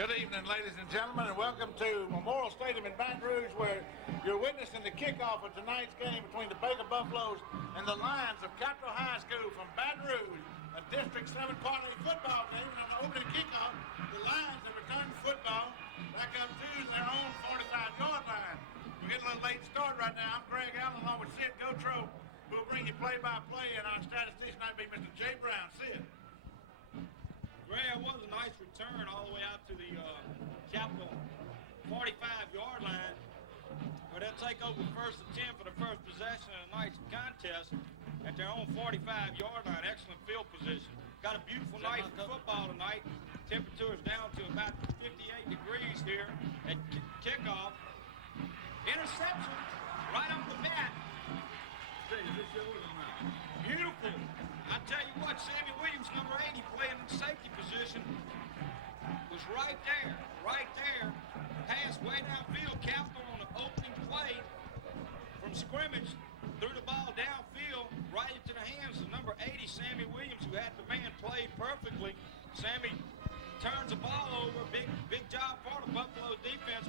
Good evening, ladies and gentlemen, and welcome to Memorial Stadium in Baton Rouge, where you're witnessing the kickoff of tonight's game between the Baker Buffaloes and the Lions of Capitol High School from Baton Rouge, a District 7 quality football game. And on the opening kickoff, the Lions have returned the football back up to their own 45-yard line. We're getting a little late start right now. I'm Greg Allen along with Sid Gotro, who will bring you play-by-play, and our statistician will be Mr. Jay Brown. Sid. Ray, it was a nice return all the way out to the Capitol 45-yard line, where they'll take over first and 10 for the first possession in a nice contest at their own 45-yard line. Excellent field position. Got a beautiful night for football tonight. Temperature is down to about 58 degrees here at kickoff. Interception right off the bat. Beautiful. I tell you what, Sammy Williams, number 80, playing in safety position, was right there. Pass way downfield. Capitol on the opening play from scrimmage, threw the ball downfield right into the hands of number 80, Sammy Williams, who had the man played perfectly. Sammy turns the ball over. Big job for the Buffalo defense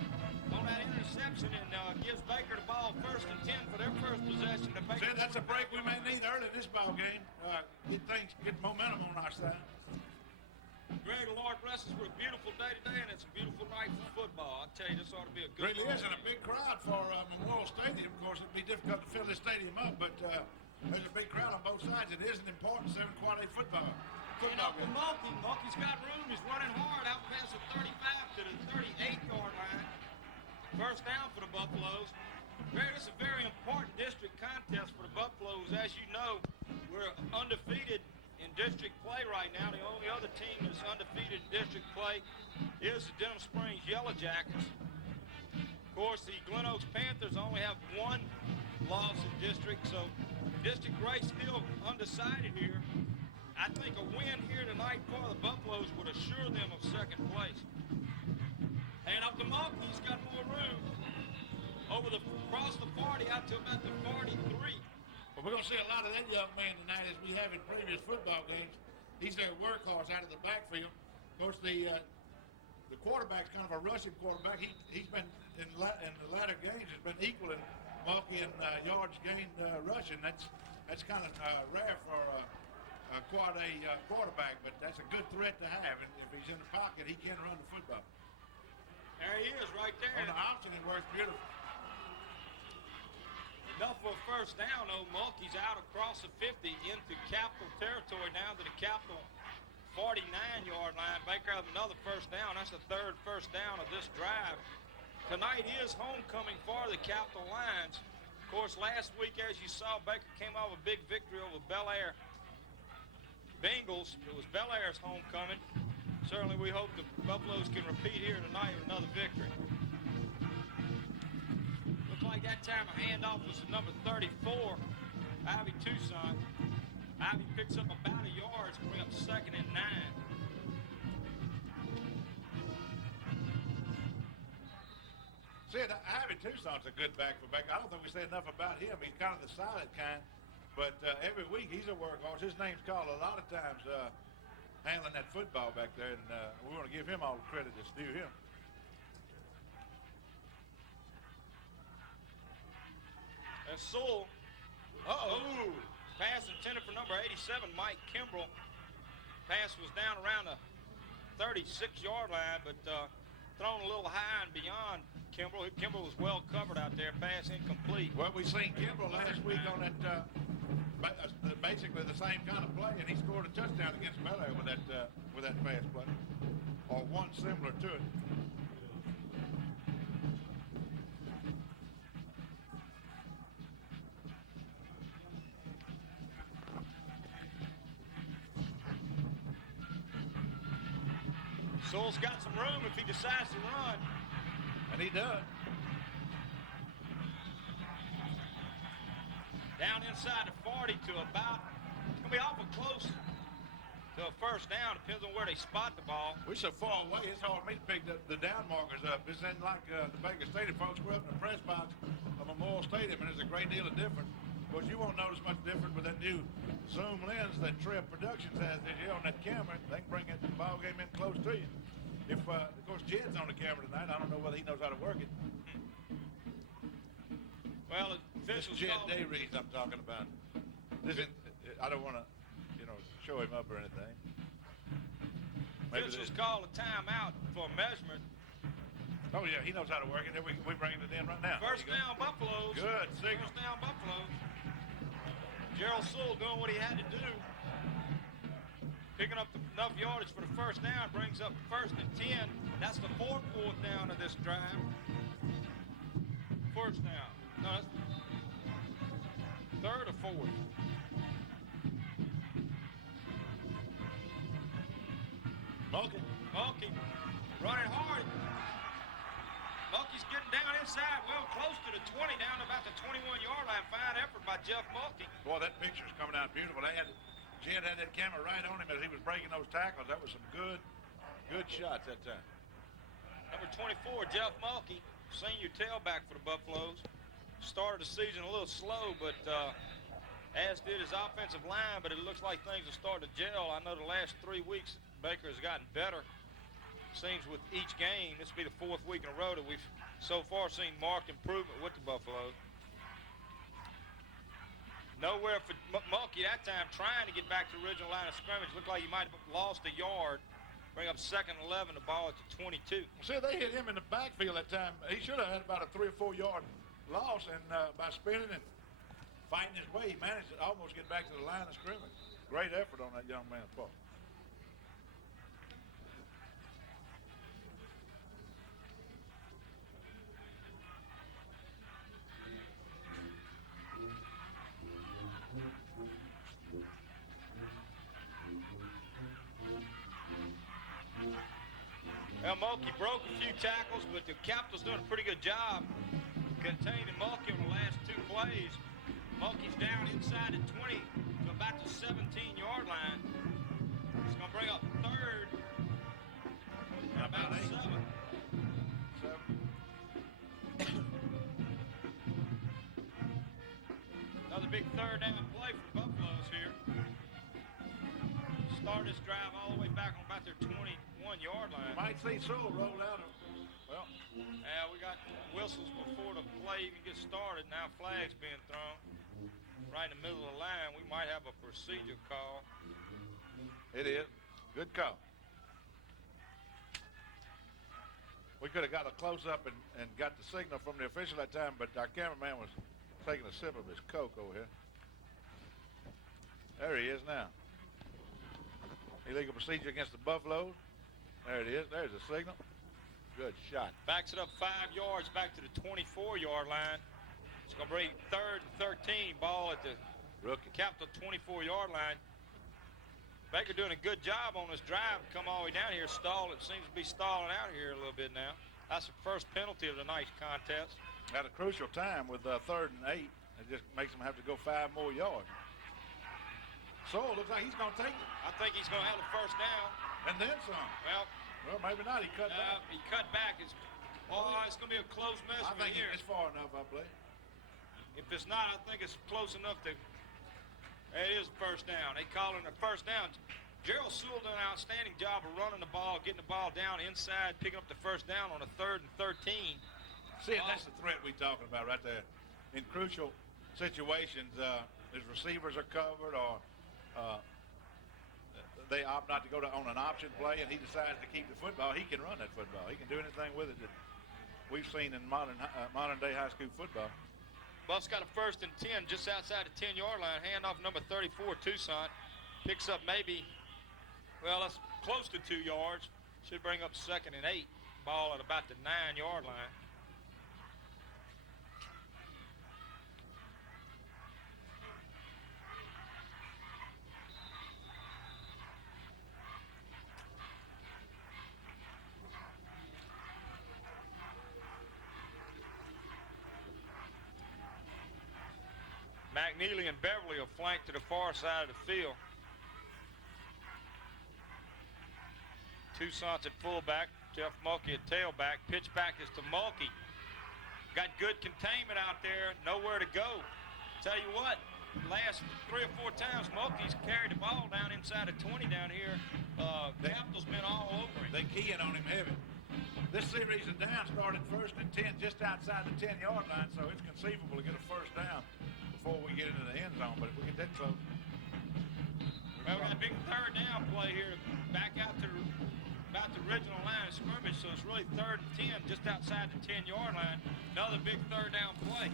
on that interception, and gives Baker the ball first and 10 for their first possession. See, that's a break we may need early in this ball game. Get momentum on our side. Greg, the Lord bless us with a beautiful day today, and it's a beautiful night for football. I tell you, this ought to be a good Really is, and a big crowd for Memorial Stadium. Of course, it'd be difficult to fill this stadium up, but there's a big crowd on both sides. It is an important 7 quality football. And Uncle Mulkey's got room. He's running hard out past the 35 to the 38-yard line. First down for the Buffaloes. This is a very important district contest for the Buffaloes. As you know, we're undefeated in district play right now. The only other team that's undefeated in district play is the Denham Springs Yellow Jackets. Of course, the Glen Oaks Panthers only have one loss in district, so district race still undecided here. I think a win here tonight for the Buffaloes would assure them of second place. And up the Mulkey's got more room across the 40 out to about the 43. Well, we're going to see a lot of that young man tonight as we have in previous football games. He's their workhorse out of the backfield. Of course, the quarterback's kind of a rushing quarterback. He's been in the latter games has been equaling Mulkey in yards gained rushing. That's kind of rare for quad A quarterback, but that's a good threat to have. And if he's in the pocket, he can run the football. There he is, right there. On the option, it works beautiful. Enough for a first down, though. Mulkey's out across the 50 into Capitol territory, down to the Capitol 49-yard line. Baker has another first down. That's the third first down of this drive. Tonight is homecoming for the Capitol Lions. Of course, last week, as you saw, Baker came off a big victory over Bel Air Bengals. It was Bel Air's homecoming. Certainly we hope the Buffaloes can repeat here tonight with another victory. Looked like that time a handoff was to number 34, Ivy Tucson. Ivy picks up about a yard to bring up 2nd and 9. See, Ivy Tucson's a good back for Baker. I don't think we say enough about him. He's kind of the solid kind. But every week he's a workhorse. His name's called a lot of times handling that football back there, and we want to give him all the credit that's due him. And Sewell. Pass intended for number 87, Mike Kimbrell. Pass was down around the 36-yard line, but thrown a little high and beyond Kimbrell. Kimbrell was well covered out there. Pass incomplete. Well, we seen Kimbrell last week on that basically the same kind of play, and he scored a touchdown against Bel Air with that pass play, or one similar to it. Sewell's got some room if he decides to run. And he does. Down inside the 40 to about, it's going to be awful close to a first down. Depends on where they spot the ball. We're so far away, it's hard for me to pick the down markers up. This isn't like the Baker Stadium folks. We're up in the press box of Memorial Stadium, and there's a great deal of difference. Of course, you won't notice much difference with that new zoom lens that Trev Productions has this year on that camera. They can bring that ball game in close to you. If, of course, Jed's on the camera tonight. I don't know whether he knows how to work it. Well, This officials Jed called, Dayrees I'm talking about. This is, I don't want to, show him up or anything. officials called a timeout for a measurement. Oh, yeah, he knows how to work it. We're bringing it in right now. First down, Buffaloes. Good signal. First down, Buffaloes. Gerald Sewell doing what he had to do. Picking up enough yardage for the first down, brings up first and 10. That's the fourth down of this drive. First down. No, that's third or fourth. Mulkey running hard. Mulkey's getting down inside, well close to the 20, down to about the 21-yard line. Fine effort by Jeff Mulkey. Boy, that picture's coming out beautiful. Jed had that camera right on him as he was breaking those tackles. That was some good shots that time. Number 24, Jeff Mulkey, senior tailback for the Buffaloes. Started the season a little slow, but as did his offensive line, but it looks like things are starting to gel. I know the last 3 weeks, Baker has gotten better. Seems with each game, this will be the fourth week in a row that we've so far seen marked improvement with the Buffaloes. Nowhere for Mulkey that time, trying to get back to the original line of scrimmage. Looked like he might have lost a yard. Bring up 2nd and 11, the ball at the 22. See, they hit him in the backfield that time. He should have had about a 3 or 4 yard loss, and by spinning and fighting his way, he managed to almost get back to the line of scrimmage. Great effort on that young man's part. Well, Mulkey broke a few tackles, but the Capitals doing a pretty good job containing Mulkey on the last 2 plays. Mulkey's down inside the 20 to about the 17-yard line. It's going to bring up third and about 7. Another big third down play for the Buffaloes here. Start this drive all the way back on about their 21-yard line. Might see Sewell roll out. Well, yeah, we got whistles before the play even gets started. Now flags being thrown right in the middle of the line. We might have a procedure call. it is. Good call. We could have got a close-up and got the signal from the official that time, but our cameraman was taking a sip of his Coke over here. There he is now. Illegal procedure against the Buffaloes. There it is. There's the signal. Good shot. Backs it up 5 yards back to the 24-yard line. It's going to bring 3rd and 13. Ball at the Rookie. Capital 24-yard line. Baker doing a good job on this drive. Come all the way down here. Stall. It seems to be stalling out here a little bit now. That's the first penalty of the night's contest. At a crucial time with 3rd and 8. It just makes them have to go 5 more yards. Sewell looks like he's going to take it. I think he's going to have the first down. And then some. Well, maybe not. He cut back. He cut back. It's going to be a close measurement I think here. it's far enough, I believe. If it's not, I think it's close enough to. It is first down. They call it a first down. Gerald Sewell did an outstanding job of running the ball, getting the ball down inside, picking up the first down on a 3rd and 13. See, that's the threat we're talking about right there. In crucial situations, his receivers are covered or they opt not to go on an option play and he decides to keep the football. He can run that football. He can do anything with it that we've seen in modern day high school football. Buff's got a 1st and 10 just outside the 10-yard line. Handoff number 34, Toussaint. Picks up maybe, well, that's close to 2 yards. Should bring up 2nd and 8. Ball at about the 9-yard line. McNeely and Beverly are flanked to the far side of the field. Toussaint's at fullback, Jeff Mulkey at tailback. Pitch back is to Mulkey. Got good containment out there, nowhere to go. Tell you what, last 3 or 4 times Mulkey's carried the ball down inside the 20 down here, Capital's been all over him. They keying on him heavy. This series of downs started first and 10 just outside the 10-yard line, so it's conceivable to get a first down before we get into the end zone. But if we get that close. Well, we got a big third down play here, back out to about the original line of scrimmage, so it's really 3rd and 10 just outside the 10-yard line. Another big third down play.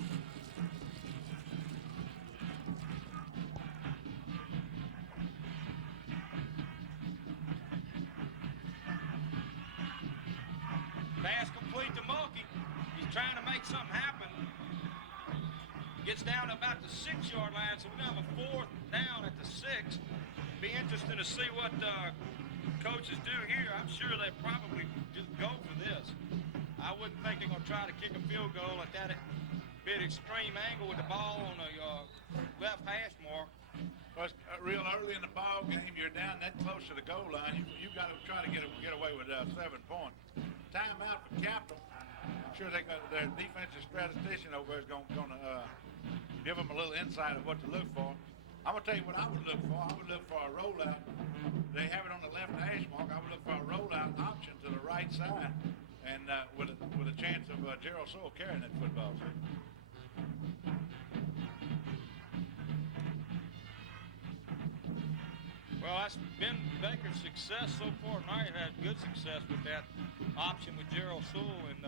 Pass complete to Mulkey. He's trying to make something happen. Gets down to about the 6-yard line, so we got a 4th down at the 6. Be interesting to see what coaches do here. I'm sure they probably just go for this. I wouldn't think they're going to try to kick a field goal at that bit extreme angle with the ball on the left hash mark. Well, real early in the ball game, you're down that close to the goal line. You got to try to get away with 7 points. Timeout for Capital. I'm sure they got their defensive statistician over there is going to give them a little insight of what to look for. I'm going to tell you what I would look for. I would look for a rollout. They have it on the left hash mark. I would look for a rollout option to the right side, and with a chance of Gerald Sewell carrying that football. Well, that's been Baker's success so far tonight. Had good success with that option with Gerald Sewell. And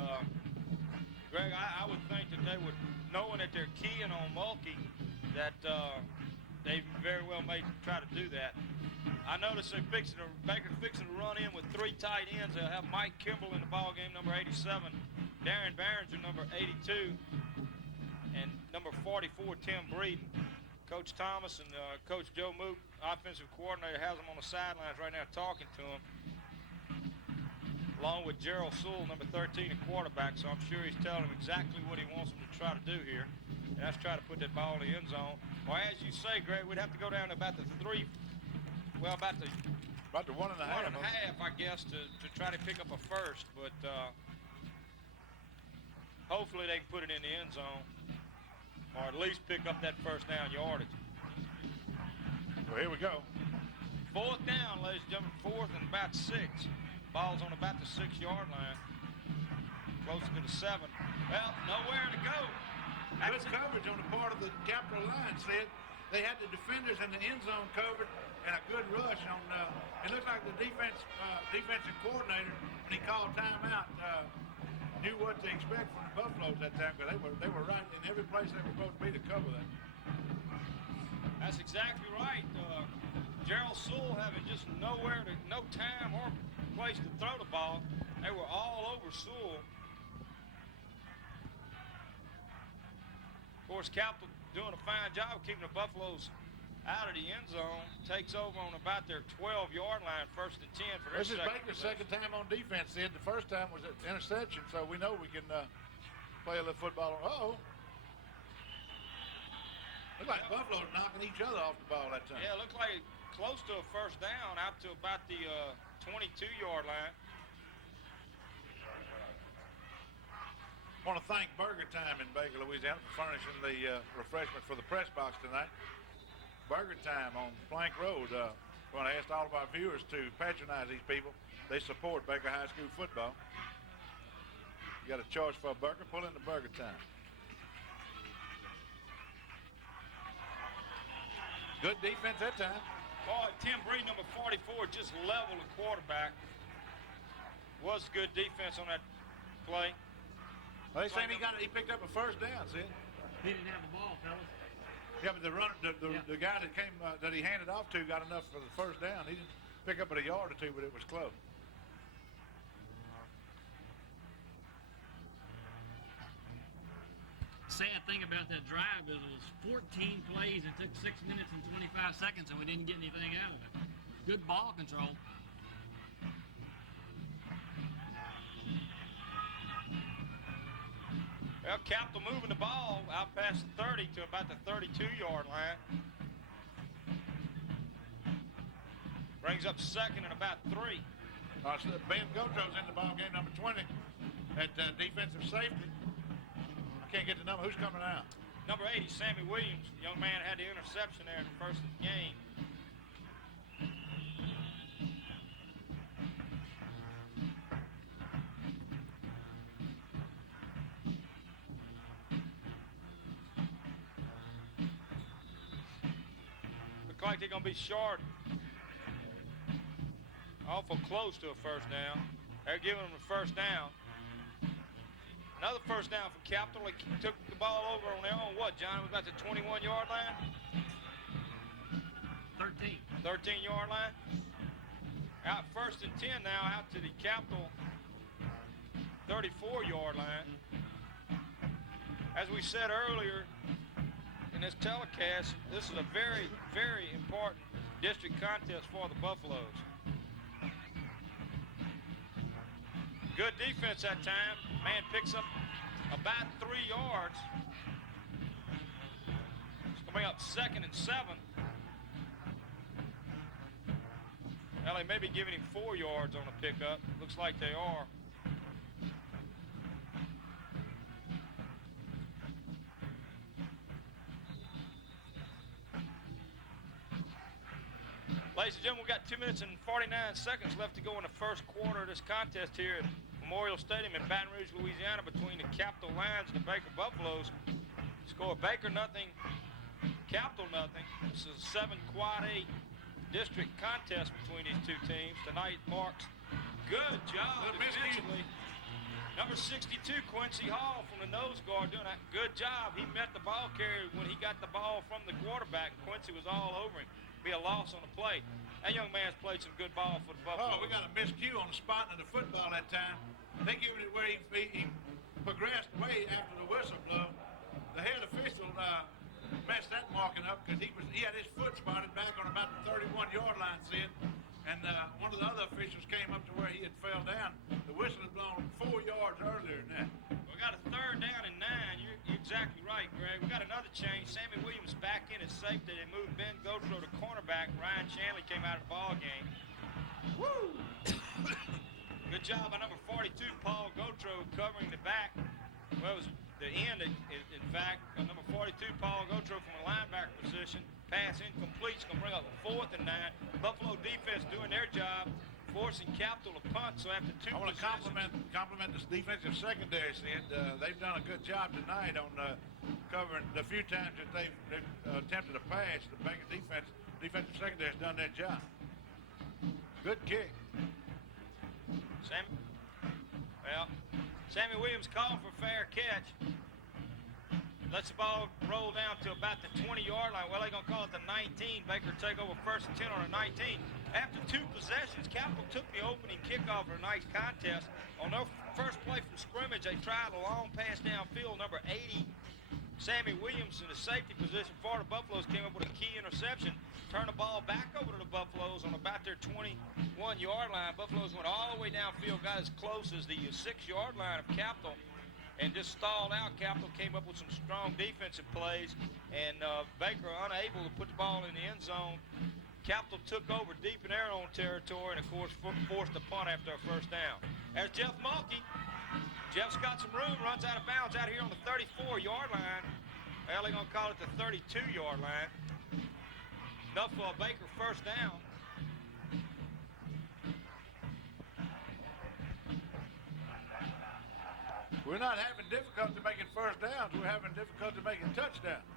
Greg, I would think that they would, knowing that they're keying on Mulkey, that they very well may try to do that. I noticed Baker's fixing to run in with 3 tight ends. They'll have Mike Kimball in the ball game, number 87, Darren Barringer, number 82, and number 44, Tim Breeden. Coach Thomas and Coach Joe Mook, offensive coordinator, has them on the sidelines right now talking to him, along with Gerald Sewell, number 13, a quarterback. So I'm sure he's telling them exactly what he wants them to try to do here, and that's try to put that ball in the end zone. Well, as you say, Greg, we'd have to go down to about the 3, well, about the 1.5, I guess, to try to pick up a first. But hopefully they can put it in the end zone, or at least pick up that first down yardage. Well, here we go. 4th down, ladies and gentlemen, 4th and about 6. Ball's on about the 6-yard line, closer to the 7. Well, nowhere to go. Good coverage on the part of the Capital line, Sid. They had the defenders in the end zone covered and a good rush on. It looks like the defensive coordinator, when he called timeout, knew what to expect from the Buffaloes that time, because they were right in every place they were supposed to be to cover that. That's exactly right. Gerald Sewell having just no time or place to throw the ball. They were all over Sewell. Of course, Capital doing a fine job of keeping the Buffaloes out of the end zone. Takes over on about their 12-yard line, 1st and 10 for their This is Baker's second time on defense, Sid. The first time was an interception, so we know we can play a little football. Looks like Buffalo's knocking each other off the ball that time. Yeah, it looked like close to a first down, out to about the 22-yard line. I want to thank Burger Time in Baker, Louisiana, for furnishing the refreshment for the press box tonight. Burger Time on Plank Road. I want to ask all of our viewers to patronize these people. They support Baker High School football. You got a choice for a burger, pull in the Burger Time. Good defense that time. Boy, Tim Breeden, number 44, just leveled the quarterback. Was good defense on that play. Well, they saying he picked up a first down, see? He didn't have the ball, fellas. Yeah, but the guy that came that he handed off to got enough for the first down. He didn't pick up but a yard or two, but it was close. Sad thing about that drive is it was 14 plays and took 6 minutes and 25 seconds, and we didn't get anything out of it. Good ball control. Well, Capital moving the ball out past the 30 to about the 32-yard line. Brings up 2nd and about 3. So Ben Gotro's in the ball game, number 20, at defensive safety. I can't get the number. Who's coming out? Number 80, Sammy Williams. The young man had the interception there in the first of the game. Looks like they're going to be short. Awful close to a first down. They're giving them a first down. Another first down for Capital. They took the ball over on their own, what, John? It was about the 21-yard line? 13. 13-yard line. Out first and 10 now, out to the Capital 34-yard line. As we said earlier in this telecast, this is a very, very important district contest for the Buffaloes. Good defense that time. Man picks up about 3 yards. It's going to bring up 2nd and 7. Well, they may be giving him 4 yards on the pickup. Looks like they are. Ladies and gentlemen, we've got 2 minutes and 49 seconds left to go in the first quarter of this contest here at Memorial Stadium in Baton Rouge, Louisiana, between the Capital Lions and the Baker Buffaloes. Score Baker nothing, Capital nothing. This is a 7 quad A district contest between these two teams. Tonight marks good job defensively. Number 62, Quincy Hall from the nose guard, doing a good job. He met the ball carrier when he got the ball from the quarterback. Quincy was all over him. Be a loss on the play. That young man's played some good ball for the Buffaloes. Oh, we got a miscue on the spotting of the football that time. They giving it where he progressed way after the whistle blew. The head official messed that marking up because he had his foot spotted back on about the 31-yard line, Sid. And one of the other officials came up to where he had fell down. The whistle had blown 4 yards earlier than that. We got a 3rd down and 9. You're exactly right, Greg. We got another change. Sammy Williams back in at safety. They moved Ben Gautreaux to cornerback. Ryan Shanley came out of the ball game. Woo! Good job by number 42, Paul Gautreaux, covering the back. Well, it was the end, in fact, of number 42, Paul Gautreaux from a linebacker position. Pass incomplete. It's going to bring up a 4th and 9. Buffalo defense doing their job, forcing Capital to punt. So after 2 I want to compliment this defensive secondary, Sid. They've done a good job tonight on covering the few times that they've attempted a pass. The Baker defensive secondary has done their job. Good kick. Sammy Williams called for fair catch. Lets the ball roll down to about the 20-yard line. Well, they're going to call it the 19. Baker take over 1st and 10 on the 19. After 2 possessions, Capital took the opening kickoff for a nice contest. On their first play from scrimmage, they tried a long pass downfield. Number 80, Sammy Williams, in the safety position for the Buffaloes, came up with a key interception. Turned the ball back over to the Buffaloes on about their 21-yard line. Buffaloes went all the way downfield, got as close as the 6-yard line of Capital, and just stalled out. Capital came up with some strong defensive plays, and Baker unable to put the ball in the end zone. Capital took over deep in their own territory and, of course, forced a punt after a 1st down. There's Jeff Mulkey. Jeff's got some room, runs out of bounds out here on the 34-yard line. Well, they're going to call it the 32-yard line. Enough for a Baker 1st down. We're not having difficulty making 1st downs. We're having difficulty making touchdowns.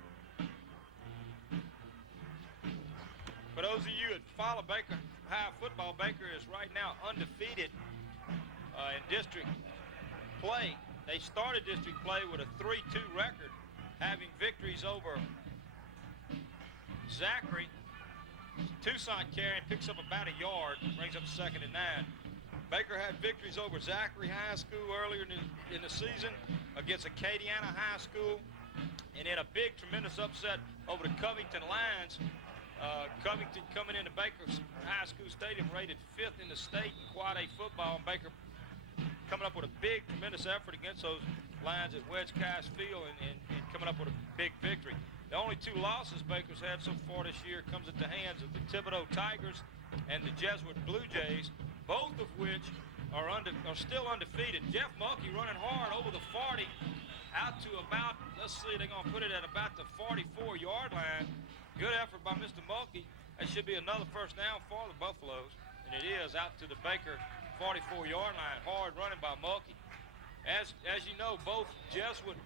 For those of you that follow Baker High football, Baker is right now undefeated in district play. They started district play with a 3-2 record, having victories over Zachary. Tucson carrying, picks up about a yard, brings up 2nd and 9. Baker had victories over Zachary High School earlier in the season, against Acadiana High School, and then a big, tremendous upset over the Covington Lions. Covington coming into Baker High School Stadium, rated 5th in the state in quad A football, and Baker coming up with a big, tremendous effort against those Lions at Wedge Kice Field and coming up with a big victory. The only 2 losses Baker's had so far this year comes at the hands of the Thibodeau Tigers and the Jesuit Blue Jays, both of which are still undefeated. Jeff Mulkey running hard over the 40. out to about, let's see, they're going to put it at about the 44-yard line. Good effort by Mr. Mulkey. That should be another first down for the Buffaloes. And it is out to the Baker 44-yard line. Hard running by Mulkey. As you know, both Jesuit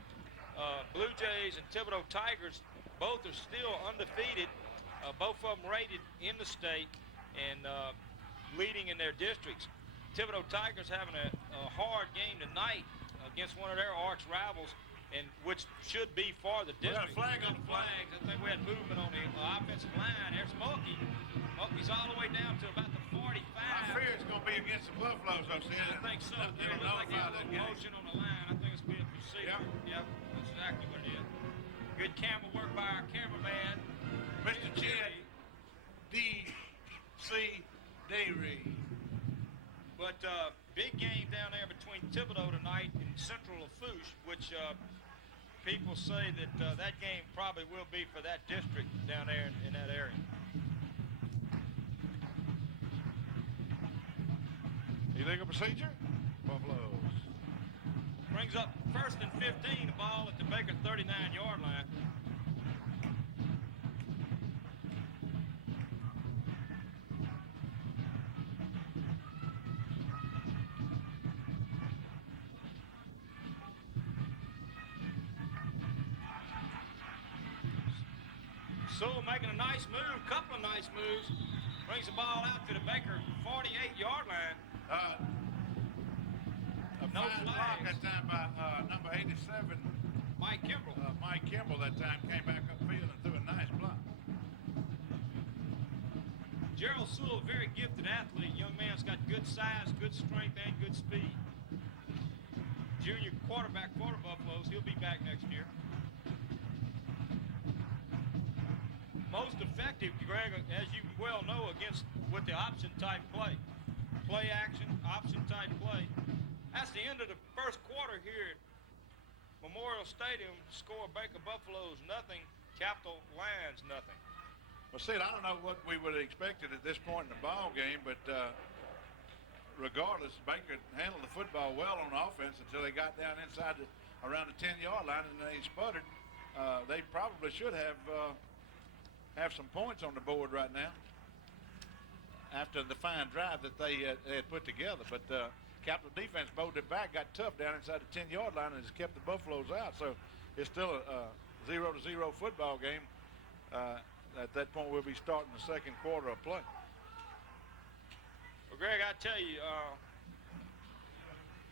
Blue Jays and Thibodeau Tigers, both are still undefeated. Both of them rated in the state and leading in their districts. Thibodeau Tigers having a hard game tonight against one of their arch rivals, and which should be for the district. We got a flag on the flags. I think we had movement on the offensive line. There's Mulkey. Mulkey's all the way down to about the 45. I fear it's going to be against the Buffaloes, though, Sid. I think so. It looks like there's a little motion on the line. I think it's being proceeded. Yep, that's exactly what it is. Good camera work by our cameraman. Mr. Chad D.C. Dairy. But big game down there between Thibodeau tonight and Central Lafourche, which people say that that game probably will be for that district down there in that area. Illegal procedure? Buffaloes. Brings up 1st and 15, the ball at the Baker 39-yard line. Sewell making a nice move, couple of nice moves. Brings the ball out to the Baker 48-yard line. A No fine block flags. that time by number 87. Mike Kimbrell. Mike Kimball that time came back upfield and threw a nice block. Gerald Sewell, very gifted athlete. Young man's got good size, good strength, and good speed. Junior quarterback for the Buffaloes. He'll be back next year. Most effective, Greg, as you well know, with the option type play. Play action, option type play. That's the end of the first quarter here at Memorial Stadium. Score Baker Buffaloes nothing, Capital Lions nothing. Well, Sid, I don't know what we would have expected at this point in the ball game, but regardless, Baker handled the football well on offense until they got down inside around the 10-yard line and they sputtered. They probably should have some points on the board right now after the fine drive that they had put together. But Capital defense bowled it back, got tough down inside the 10-yard line, and has kept the Buffaloes out. So it's still a 0-0 football game. At that point, we'll be starting the second quarter of play. Well, Greg, I tell you,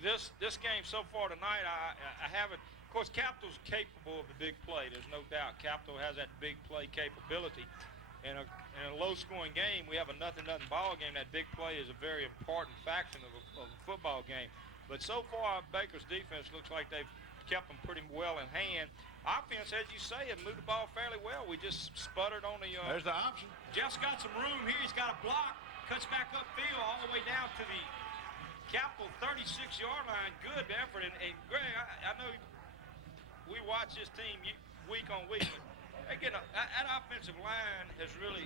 this game so far tonight, I haven't. Of course, Capital's capable of a big play. There's no doubt. Capital has that big play capability. In a low-scoring game, we have a nothing ball game. That big play is a very important faction of a football game. But so far, Baker's defense looks like they've kept them pretty well in hand. Offense, as you say, have moved the ball fairly well. We just sputtered on the. There's the option. Jeff's got some room here. He's got a block. Cuts back upfield all the way down to the Capital 36-yard line. Good effort. And Greg, I know we watch this team week on week. But again, that offensive line has really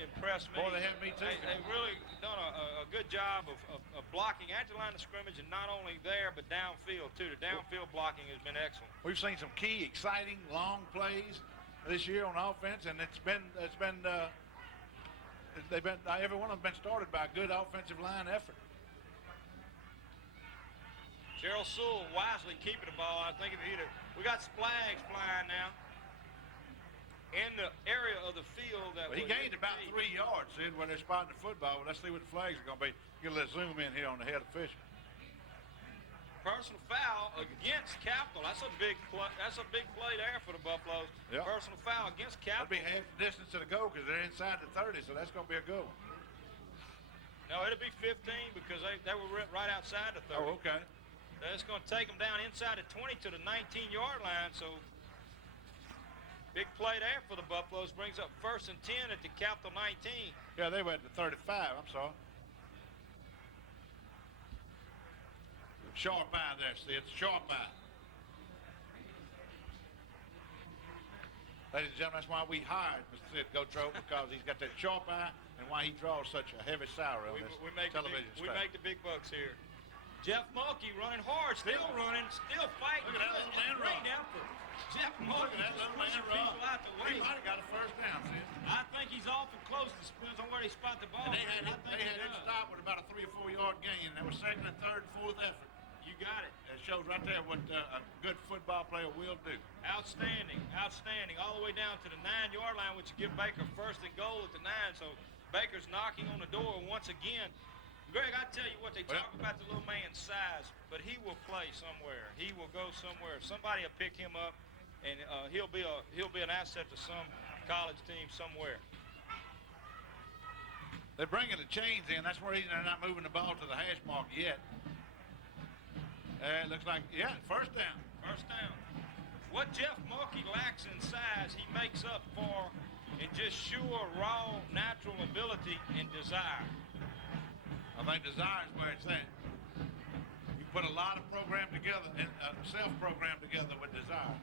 impressed me. Boy, they have me too. They've really done a good job of blocking at the line of scrimmage, and not only there, but downfield too. The downfield blocking has been excellent. We've seen some key, exciting, long plays this year on offense, and every one of them been started by a good offensive line effort. Gerald Sewell wisely keeping the ball. I think we got flags flying now in the area of the field that he gained about 3 yards, Sid, when they're spotting the football. Let's see what the flags are going to be. Get a little zoom in here on the head official. Personal foul against Capital. That's a big play there for the Buffaloes. Yep. Personal foul against Capital. That'll be half the distance to the goal because they're inside the 30, so that's going to be a good one. No, it'll be 15 because they were right outside the 30. Oh, okay. That's going to take them down inside the 20 to the 19-yard line. So big play there for the Buffaloes. Brings up 1st and 10 at the Capital 19. Yeah, they were at the 35. I'm sorry. Sharp eye there, Sid. Sharp eye. Ladies and gentlemen, that's why we hired Mr. Sid Gotro, because he's got that sharp eye and why he draws such a heavy salary on this television We make the big bucks here. Jeff Mulkey running hard, still running, still fighting. Look at that little man Great run. effort. Jeff Look Mulkey at that just little man pushing run. people out the He way. might have got a first down, Sid. I think he's awful close. It depends on where they spot the ball. And they I had think he it does. stopped with about a 3 or 4 yard gain. That was second and third and fourth effort. You got it. It shows right there what a good football player will do. Outstanding, outstanding. All the way down to the 9-yard line, which will give Baker first and goal at the 9. So Baker's knocking on the door once again. Greg, I tell you what, they talk about the little man's size, but he will play somewhere. He will go somewhere. Somebody will pick him up, and he'll be an asset to some college team somewhere. They're bringing the chains in. That's where they're not moving the ball to the hash mark yet. It looks like, yeah, first down. First down. What Jeff Mulkey lacks in size, he makes up for in just sure, raw, natural ability and desire. I think desire is where it's at. You put a lot of program together, and self-program together with desire.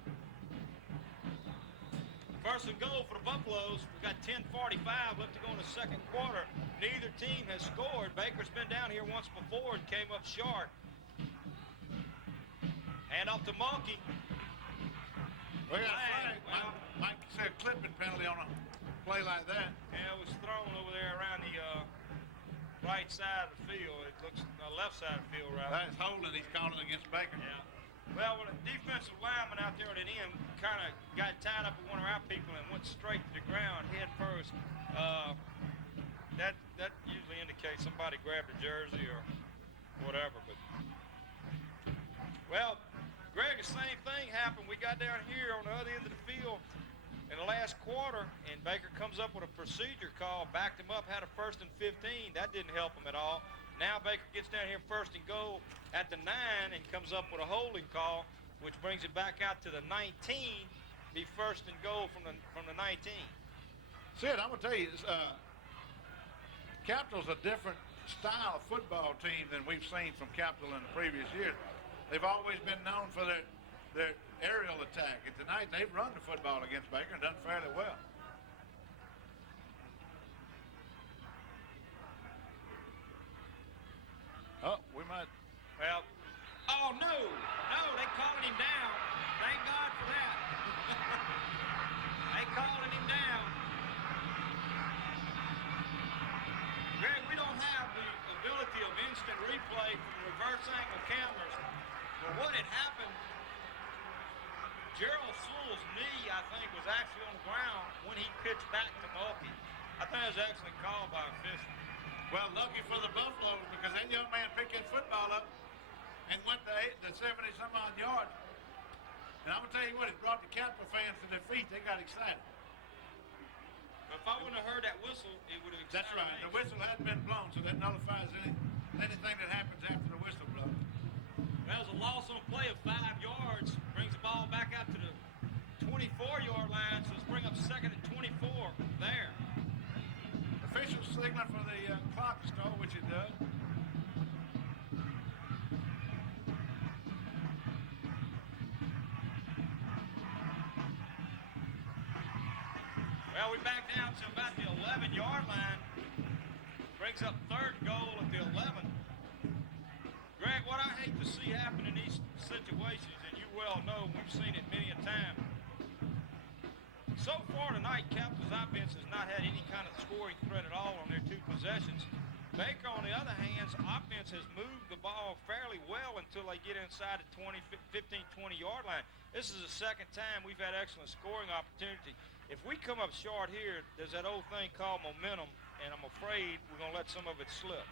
First and goal for the Buffaloes. We've got 10:45 left to go in the second quarter. Neither team has scored. Baker's been down here once before and came up short. Hand off to Mulkey. We got a Flag. flag. Mike said clipping penalty on a play like that. Yeah, it was thrown over there around the right side of the field. It looks left side of the field, right? That's holding he's calling against Baker. Yeah. Well, when a defensive lineman out there at the end kind of got tied up with one of our people and went straight to the ground head first, that usually indicates somebody grabbed a jersey or whatever. But well, Greg, the same thing happened. We got down here on the other end of the field in the last quarter, and Baker comes up with a procedure call, backed him up, had a first and 15. That didn't help him at all. Now Baker gets down here first and goal at the 9 and comes up with a holding call, which brings it back out to the 19. Be first and goal from the 19. Sid, I'm gonna tell you, Capital's a different style of football team than we've seen from Capital in the previous years. They've always been known for their aerial attack. And tonight they've run the football against Baker and done fairly well. Oh, we might. Well, oh no, they calling him down. Thank God for that. They calling him down. Greg, we don't have the ability of instant replay from reverse angle cameras. But what had happened, Gerald Sewell's knee, I think, was actually on the ground when he pitched back to Mulkey. I think it was an excellent call by official. Well, lucky for the Buffaloes because that young man picked that football up and went the 70-some-odd yards. And I'm going to tell you what, it brought the Capital fans to their feet. They got excited. But if I wouldn't have heard that whistle, it would have excited That's right. me. The whistle hadn't been blown, so that nullifies anything that happens after the whistle blows. That was a loss on play of 5 yards. Brings the ball back out to the 24-yard line, so let's bring up second and 24 there. Official signaling for the clock to start, which it does. Well, we back down to about the 11-yard line. Brings up third goal at the 11. Greg, what I hate to see happen in these situations, and you well know, we've seen it many a time. So far tonight, Capital's offense has not had any kind of scoring threat at all on their 2 possessions. Baker, on the other hand, offense has moved the ball fairly well until they get inside the 15-20-yard line. This is the second time we've had excellent scoring opportunity. If we come up short here, there's that old thing called momentum, and I'm afraid we're going to let some of it slip.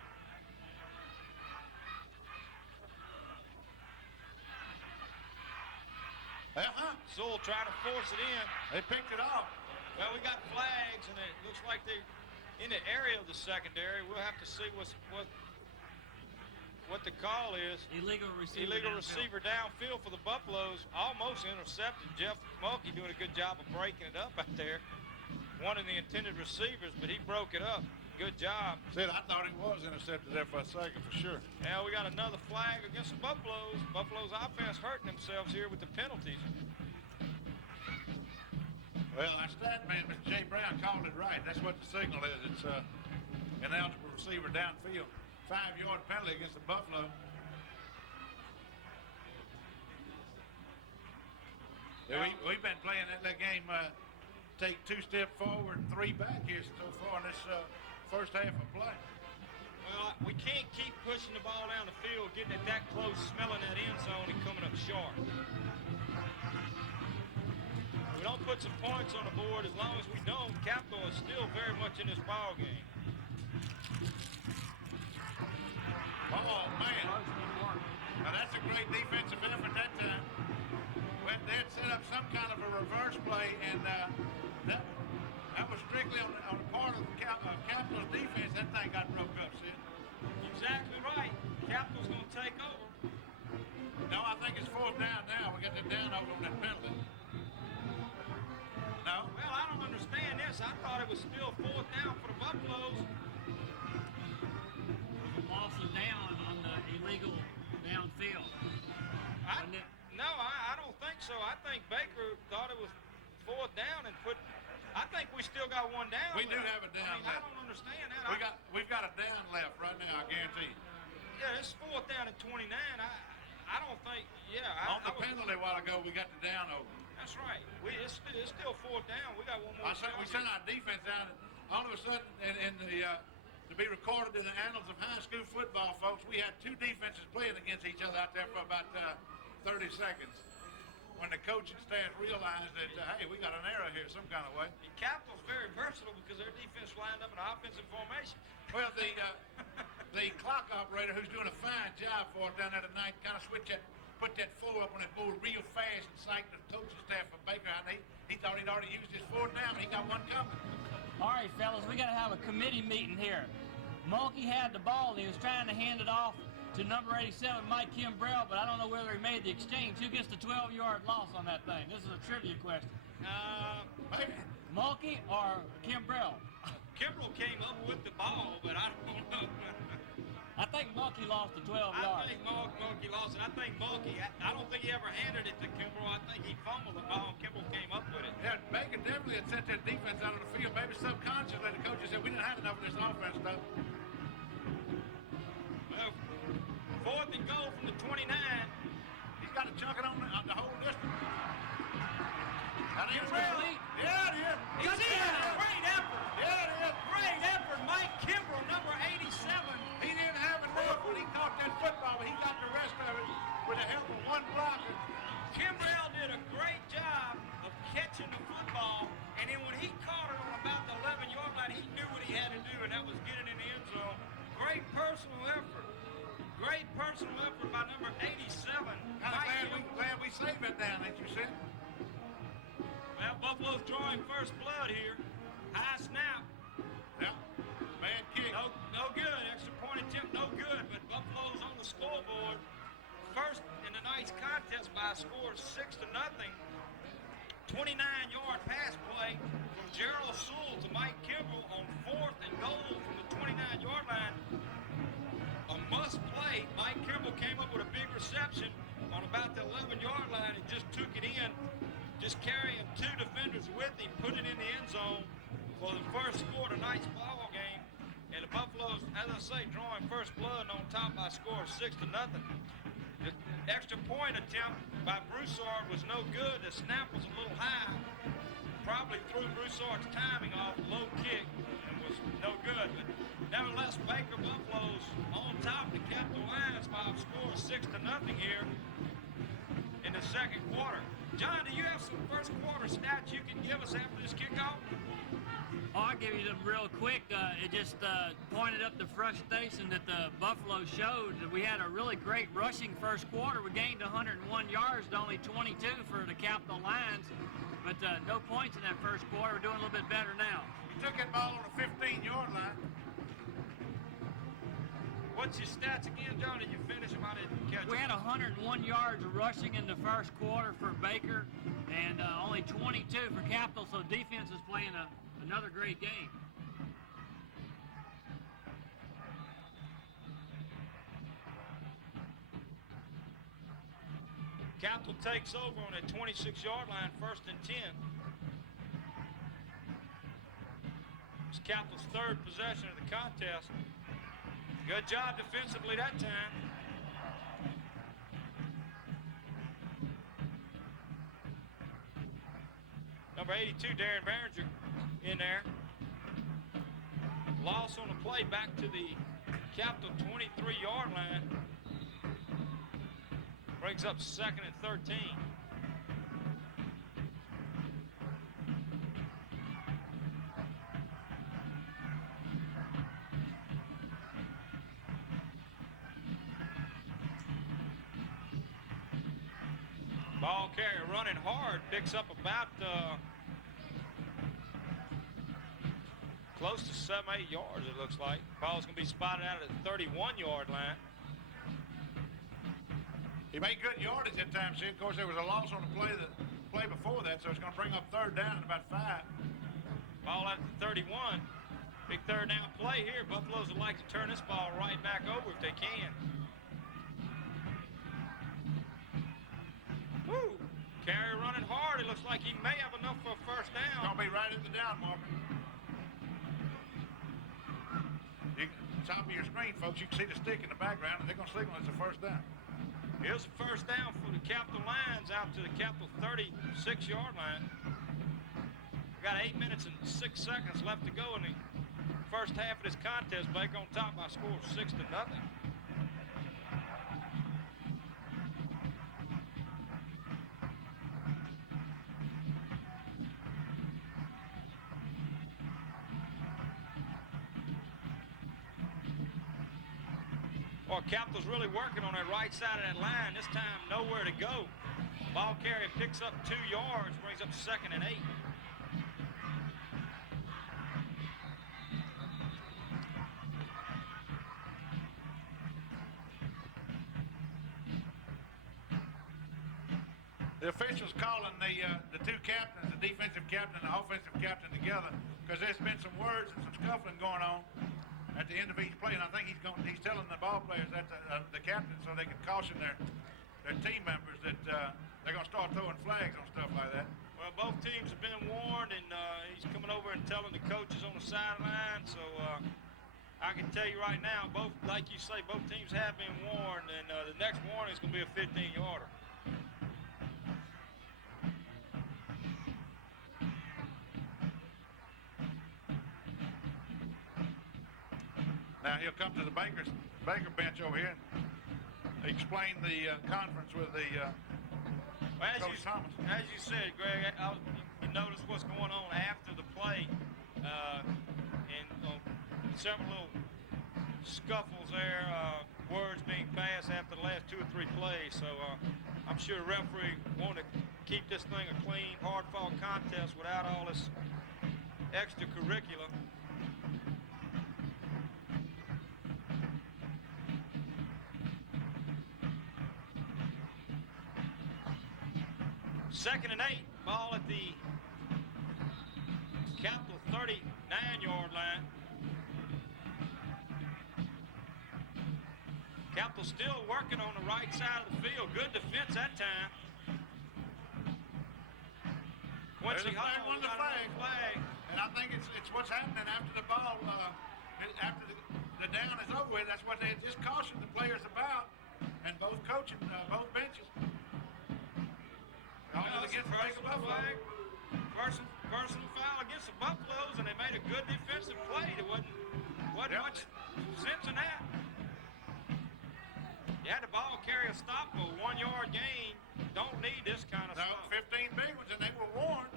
Sewell trying to force it in. They picked it off. Well, we got flags, and it looks like they're in the area of the secondary. We'll have to see what the call is. Illegal receiver downfield for the Buffaloes. Almost intercepted. Jeff Mulkey doing a good job of breaking it up out there. One of the intended receivers, but he broke it up. Good job. Sid, I thought it was intercepted there for a second for sure. Now we got another flag against the Buffaloes. Buffaloes offense hurting themselves here with the penalties. Well, our stat man, Mr. Jay Brown, called it right. That's what the signal is. It's an eligible receiver downfield. 5-yard penalty against the Buffalo. Yeah, we've been playing that game, take 2 steps forward, 3 back here so far in this first half of play. Well, we can't keep pushing the ball down the field, getting it that close, smelling that end zone, and coming up short. We don't put some points on the board. As long as we don't, Capital is still very much in this ball game. Oh, man. Now, that's a great defensive effort that time. When they had set up some kind of a reverse play, and that was strictly on the part of Capital's defense. That thing got broke up, Sid. Exactly right. Capital's going to take over. No, I think it's 4th down now. We got the down over on that penalty. No? Well, I don't understand this. I thought it was still 4th down for the Buffaloes. Loss of down on the illegal downfield. I don't think so. I think Baker thought it was 4th down and put. I think we still got 1 down. We do have a down left. I don't understand that. We've got a down left right now, I guarantee you. Yeah, it's 4th down and 29. I don't think. Yeah. On the penalty a while ago, we got the down over. That's right. It's still 4th down. We got 1 more. We sent our defense out, and all of a sudden, to be recorded in the annals of high school football, folks, we had 2 defenses playing against each other out there for about 30 seconds. When the coaching staff realized that, hey, we got an error here some kind of way. And Capital's very versatile because their defense lined up in an offensive formation. Well, the clock operator, who's doing a fine job for it down there tonight, kind of put that 4 up on that board real fast and psyched the coaching staff for Baker out. He thought he'd already used his 4th down, and he got 1 coming. All right, fellas, we got to have a committee meeting here. Mulkey had the ball, and he was trying to hand it off to number 87, Mike Kimbrell, but I don't know whether he made the exchange. Who gets the 12-yard loss on that thing? This is a trivia question. Mulkey or Kimbrell? Kimbrell came up with the ball, but I don't know. I think Mulkey lost the 12 yards. I think Mulkey lost it. I think Mulkey, I don't think he ever handed it to Kimbrell. I think he fumbled the ball, and Kimbrell came up with it. Yeah, Baker definitely had sent that defense out on the field. Maybe subconsciously the coaches said, we didn't have enough of this offense stuff. Well, 4th and goal from the 29. He's got to chunk it on the whole distance. Kimbrell. Yeah, it is. He's in. Great effort. Yeah, it is. Great effort. Mike Kimbrell, number 87. He didn't have enough when he caught that football, but he got the rest of it with the help of 1 blocker. Kimbrell did a great job of catching the football, and then when he caught it on about the 11-yard line, he knew what he had to do, and that was get it in the end zone. Great personal effort. Great personal effort by number 87. Glad we saved it down, ain't you, Sid? Well, Buffalo's drawing first blood here. High snap. Yeah. Bad kick. No good. Extra point attempt, no good. But Buffalo's on the scoreboard. First in the night's contest by a score of 6-0. 29-yard pass play from Gerald Sewell to Mike Kimbrell on 4th and goal from the 29-yard line. A must play. Mike Kimbrell came up with a big reception on about the 11-yard line and just took it in, just carrying 2 defenders with him, put it in the end zone for the first score of tonight's ball game. And the Buffaloes, as I say, drawing first blood on top by a score of 6-0. The extra point attempt by Broussard was no good. The snap was a little high. Probably threw Broussard's timing off, low kick, and was no good. But nevertheless, Baker Buffaloes on top of the Capital Lions by a score of 6-0 here in the second quarter. John, do you have some first quarter stats you can give us after this kickoff? Oh, I'll give you them real quick. It just pointed up the frustration that the Buffalo showed. We had a really great rushing first quarter. We gained 101 yards to only 22 for the Capital Lions, but no points in that first quarter. We're doing a little bit better now. He took that ball on the 15-yard line. What's your stats again, John? Did you finish them? I didn't catch We had 101 yards rushing in the first quarter for Baker and only 22 for Capital, so defense is playing another great game. Capital takes over on a 26-yard line, 1st and 10. It's Capital's 3rd possession of the contest. Good job defensively that time. Number 82, Darren Behringer in there. Loss on the play back to the Capital 23-yard line. Brings up 2nd and 13. Ball carrier running hard, picks up about close to 7-8 yards, it looks like. Ball's going to be spotted out at the 31-yard line. He made good yardage that time, see. Of course, there was a loss on the play before that, so it's going to bring up 3rd down at about 5. Ball out at the 31. Big 3rd down play here. Buffaloes would like to turn this ball right back over if they can. Woo! Carrier running hard. It looks like he may have enough for a 1st down. Going to be right at the down marker. Top of your screen, folks, you can see the stick in the background, and they're going to signal it's a 1st down. Here's a 1st down for the Capital Lions out to the Capital 36-yard line. We got 8 minutes and 6 seconds left to go in the first half of this contest. Baker on top by a score of 6-0. Well, Capital's really working on that right side of that line. This time, nowhere to go. Ball carrier picks up 2 yards, brings up 2nd and 8. The officials calling the 2 captains, the defensive captain and the offensive captain together, because there's been some words and some scuffling going on at the end of each play, and I think he's telling the ball players that the captain, so they can caution their team members that they're going to start throwing flags on stuff like that. Well, both teams have been warned, and he's coming over and telling the coaches on the sideline. So I can tell you right now, both, like you say, both teams have been warned, and the next warning is going to be a 15-yarder. Now he'll come to the Baker bench over here and explain the conference with the Coach Thomas. As you said, Greg, you notice what's going on after the play, and several little scuffles there, words being passed after the last 2 or 3 plays. So I'm sure the referee wanted to keep this thing a clean, hard-fought contest without all this extracurricular. Second and 8, ball at the Capital 39-yard line. Capital still working on the right side of the field. Good defense that time. Quincy Hall won the flag. And I think it's what's happening after the ball, after the down is over with. That's what they just cautioned the players about, and both coaching, both benches. Personal foul against the Buffaloes, and they made a good defensive play. There wasn't much sense in that. You had the ball carrier stop for a 1-yard gain. Don't need this kind of stuff. 15 big ones, and they were warned.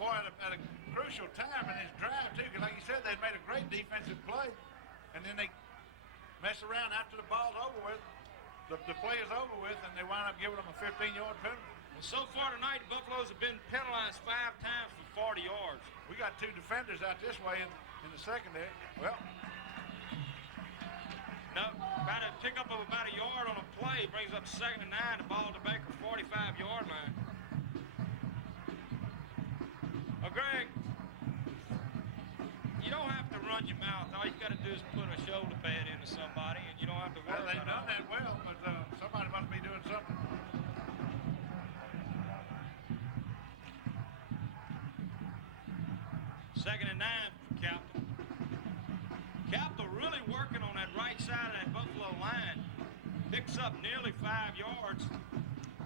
Boy, at a crucial time in this drive, too, because like you said, they made a great defensive play, and then they mess around after the ball's over with. The play is over with, and they wind up giving them a 15-yard penalty. Well, so far tonight, the Buffaloes have been penalized 5 times for 40 yards. We got 2 defenders out this way in the secondary. Well, no, about a pickup of about a yard on a play brings up 2nd and 9. The ball to Baker 45-yard line. Well, Greg, you don't have to run your mouth. All you got to do is put a shoulder pad into somebody, and you don't have to worry about it. They've done that well, but somebody must be doing something. Second and 9 for Capital. Capital really working on that right side of that Buffalo line. Picks up nearly 5 yards.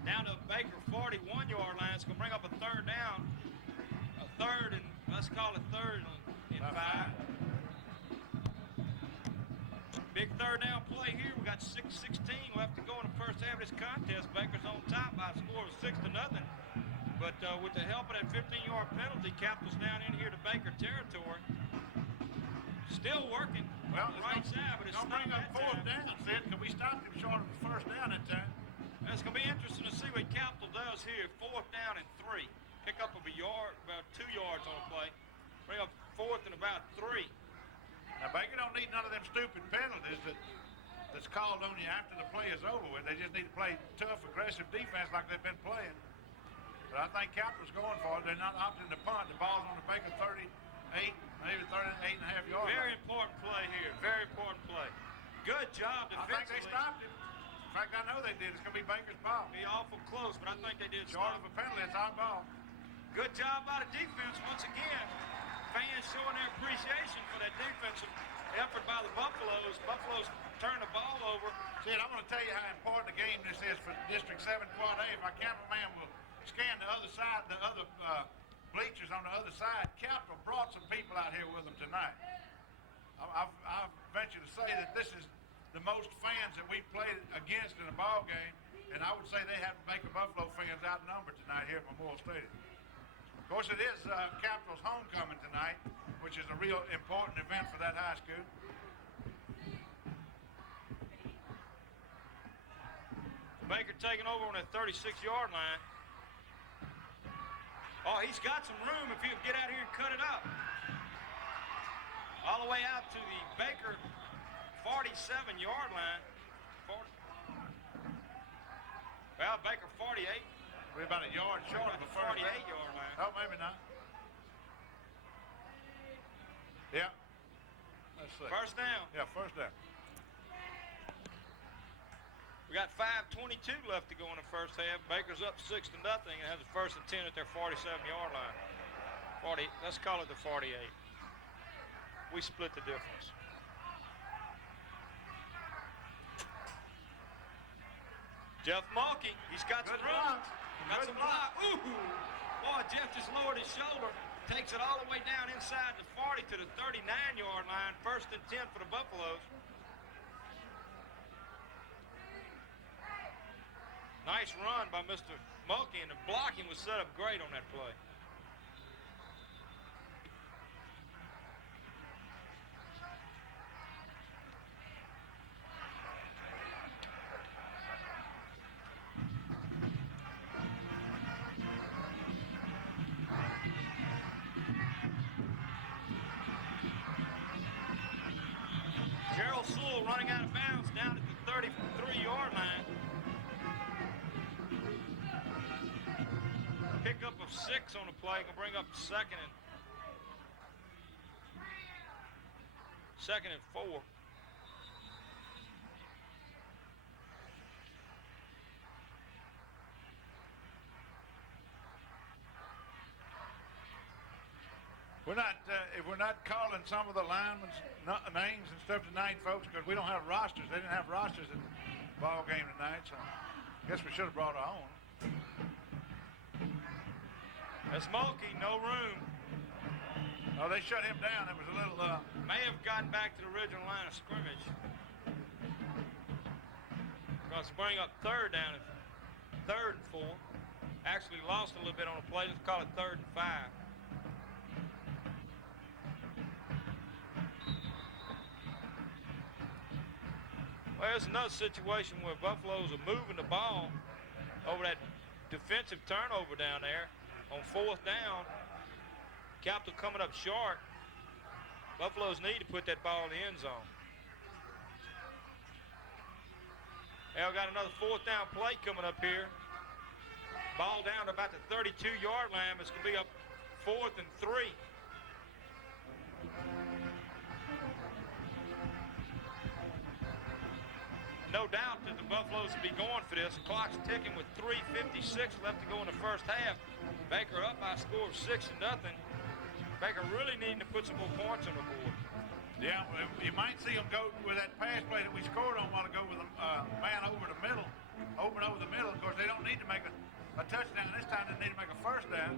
down to Baker 41-yard line. It's going to bring up a third down. A third and, let's call it third and 5. Big third down play here. We got 6:16 left to go in the first half of this contest. Baker's on top by a score of 6-0. But with the help of that 15-yard penalty, Capital's down in here to Baker territory. Still working Well, right side, but it's don't not bring up that fourth time. down, Sid, because we stopped him short of the first down that time. It's going to be interesting to see what Capital does here. 4th down and 3. Pick up of a yard, about 2 yards on the play. Bring up 4th and about 3. Now, Baker don't need none of them stupid penalties that's called on you after the play is over with. They just need to play tough, aggressive defense like they've been playing. But I think Capital's going for it. They're not opting to punt. The ball's on the Baker 38, maybe 38.5 yards. Very important play here. Very important play. Good job I defensively. think they stopped him. In fact, I know they did. It's going to be Baker's ball. Be awful close, but I think they did Short stop. of a penalty, it's our ball. Good job by the defense once again. Fans showing their appreciation for that defensive effort by the Buffaloes. Buffaloes turn the ball over. Sid, I'm going to tell you how important a game this is for District 7 Quad A. If our cameraman will scan the other side, the other bleachers on the other side, Capital brought some people out here with them tonight. I venture to say that this is the most fans that we've played against in a ball game, and I would say they have Baker Buffalo fans outnumbered tonight here at Memorial Stadium. Of course, it is Capital's homecoming tonight, which is a real important event for that high school. Baker taking over on that 36-yard line. Oh, he's got some room if he'll get out here and cut it up. All the way out to the Baker 47-yard line. 40. Well, Baker 48. We're about a yard short of the first 48-yard line. Oh, maybe not. Yeah. Let's see. First down. Yeah, first down. We got 5:22 left to go in the first half. Baker's up 6-0 and has a first and 10 at their 47-yard line. 40. Let's call it the 48. We split the difference. Jeff Mulkey, he's got some Good room. block. Got Good some block. block. Ooh! Boy, Jeff just lowered his shoulder. Takes it all the way down inside the 40 to the 39-yard line. First and 10 for the Buffaloes. Nice run by Mr. Mulkey, and the blocking was set up great on that play. Gerald Sewell running out of bounds down at the 33-yard line. Pickup of 6 on the play can bring up second and 4. If we're not calling some of the linemen's names and stuff tonight, folks, because we don't have rosters. They didn't have rosters in the ball game tonight, so I guess we should have brought our own. That's Mulkey, no room. Oh, they shut him down. It was a little. May have gotten back to the original line of scrimmage. Going to bring up third down and 3rd and 4. Actually lost a little bit on the play. Let's call it 3rd and 5. Well, there's another situation where Buffaloes are moving the ball over that defensive turnover down there on 4th down. Capital coming up short. Buffaloes need to put that ball in the end zone. They've got another 4th down play coming up here. Ball down to about the 32-yard line. It's going to be up 4th and 3. No doubt that the Buffaloes will be going for this. The clock's ticking with 3:56 left to go in the first half. Baker up by a score of 6-0. Baker really needing to put some more points on the board. Yeah, you might see them go with that pass play that we scored on a while ago with a man over the middle. open over the middle. Of course, they don't need to make a touchdown this time. They need to make a first down.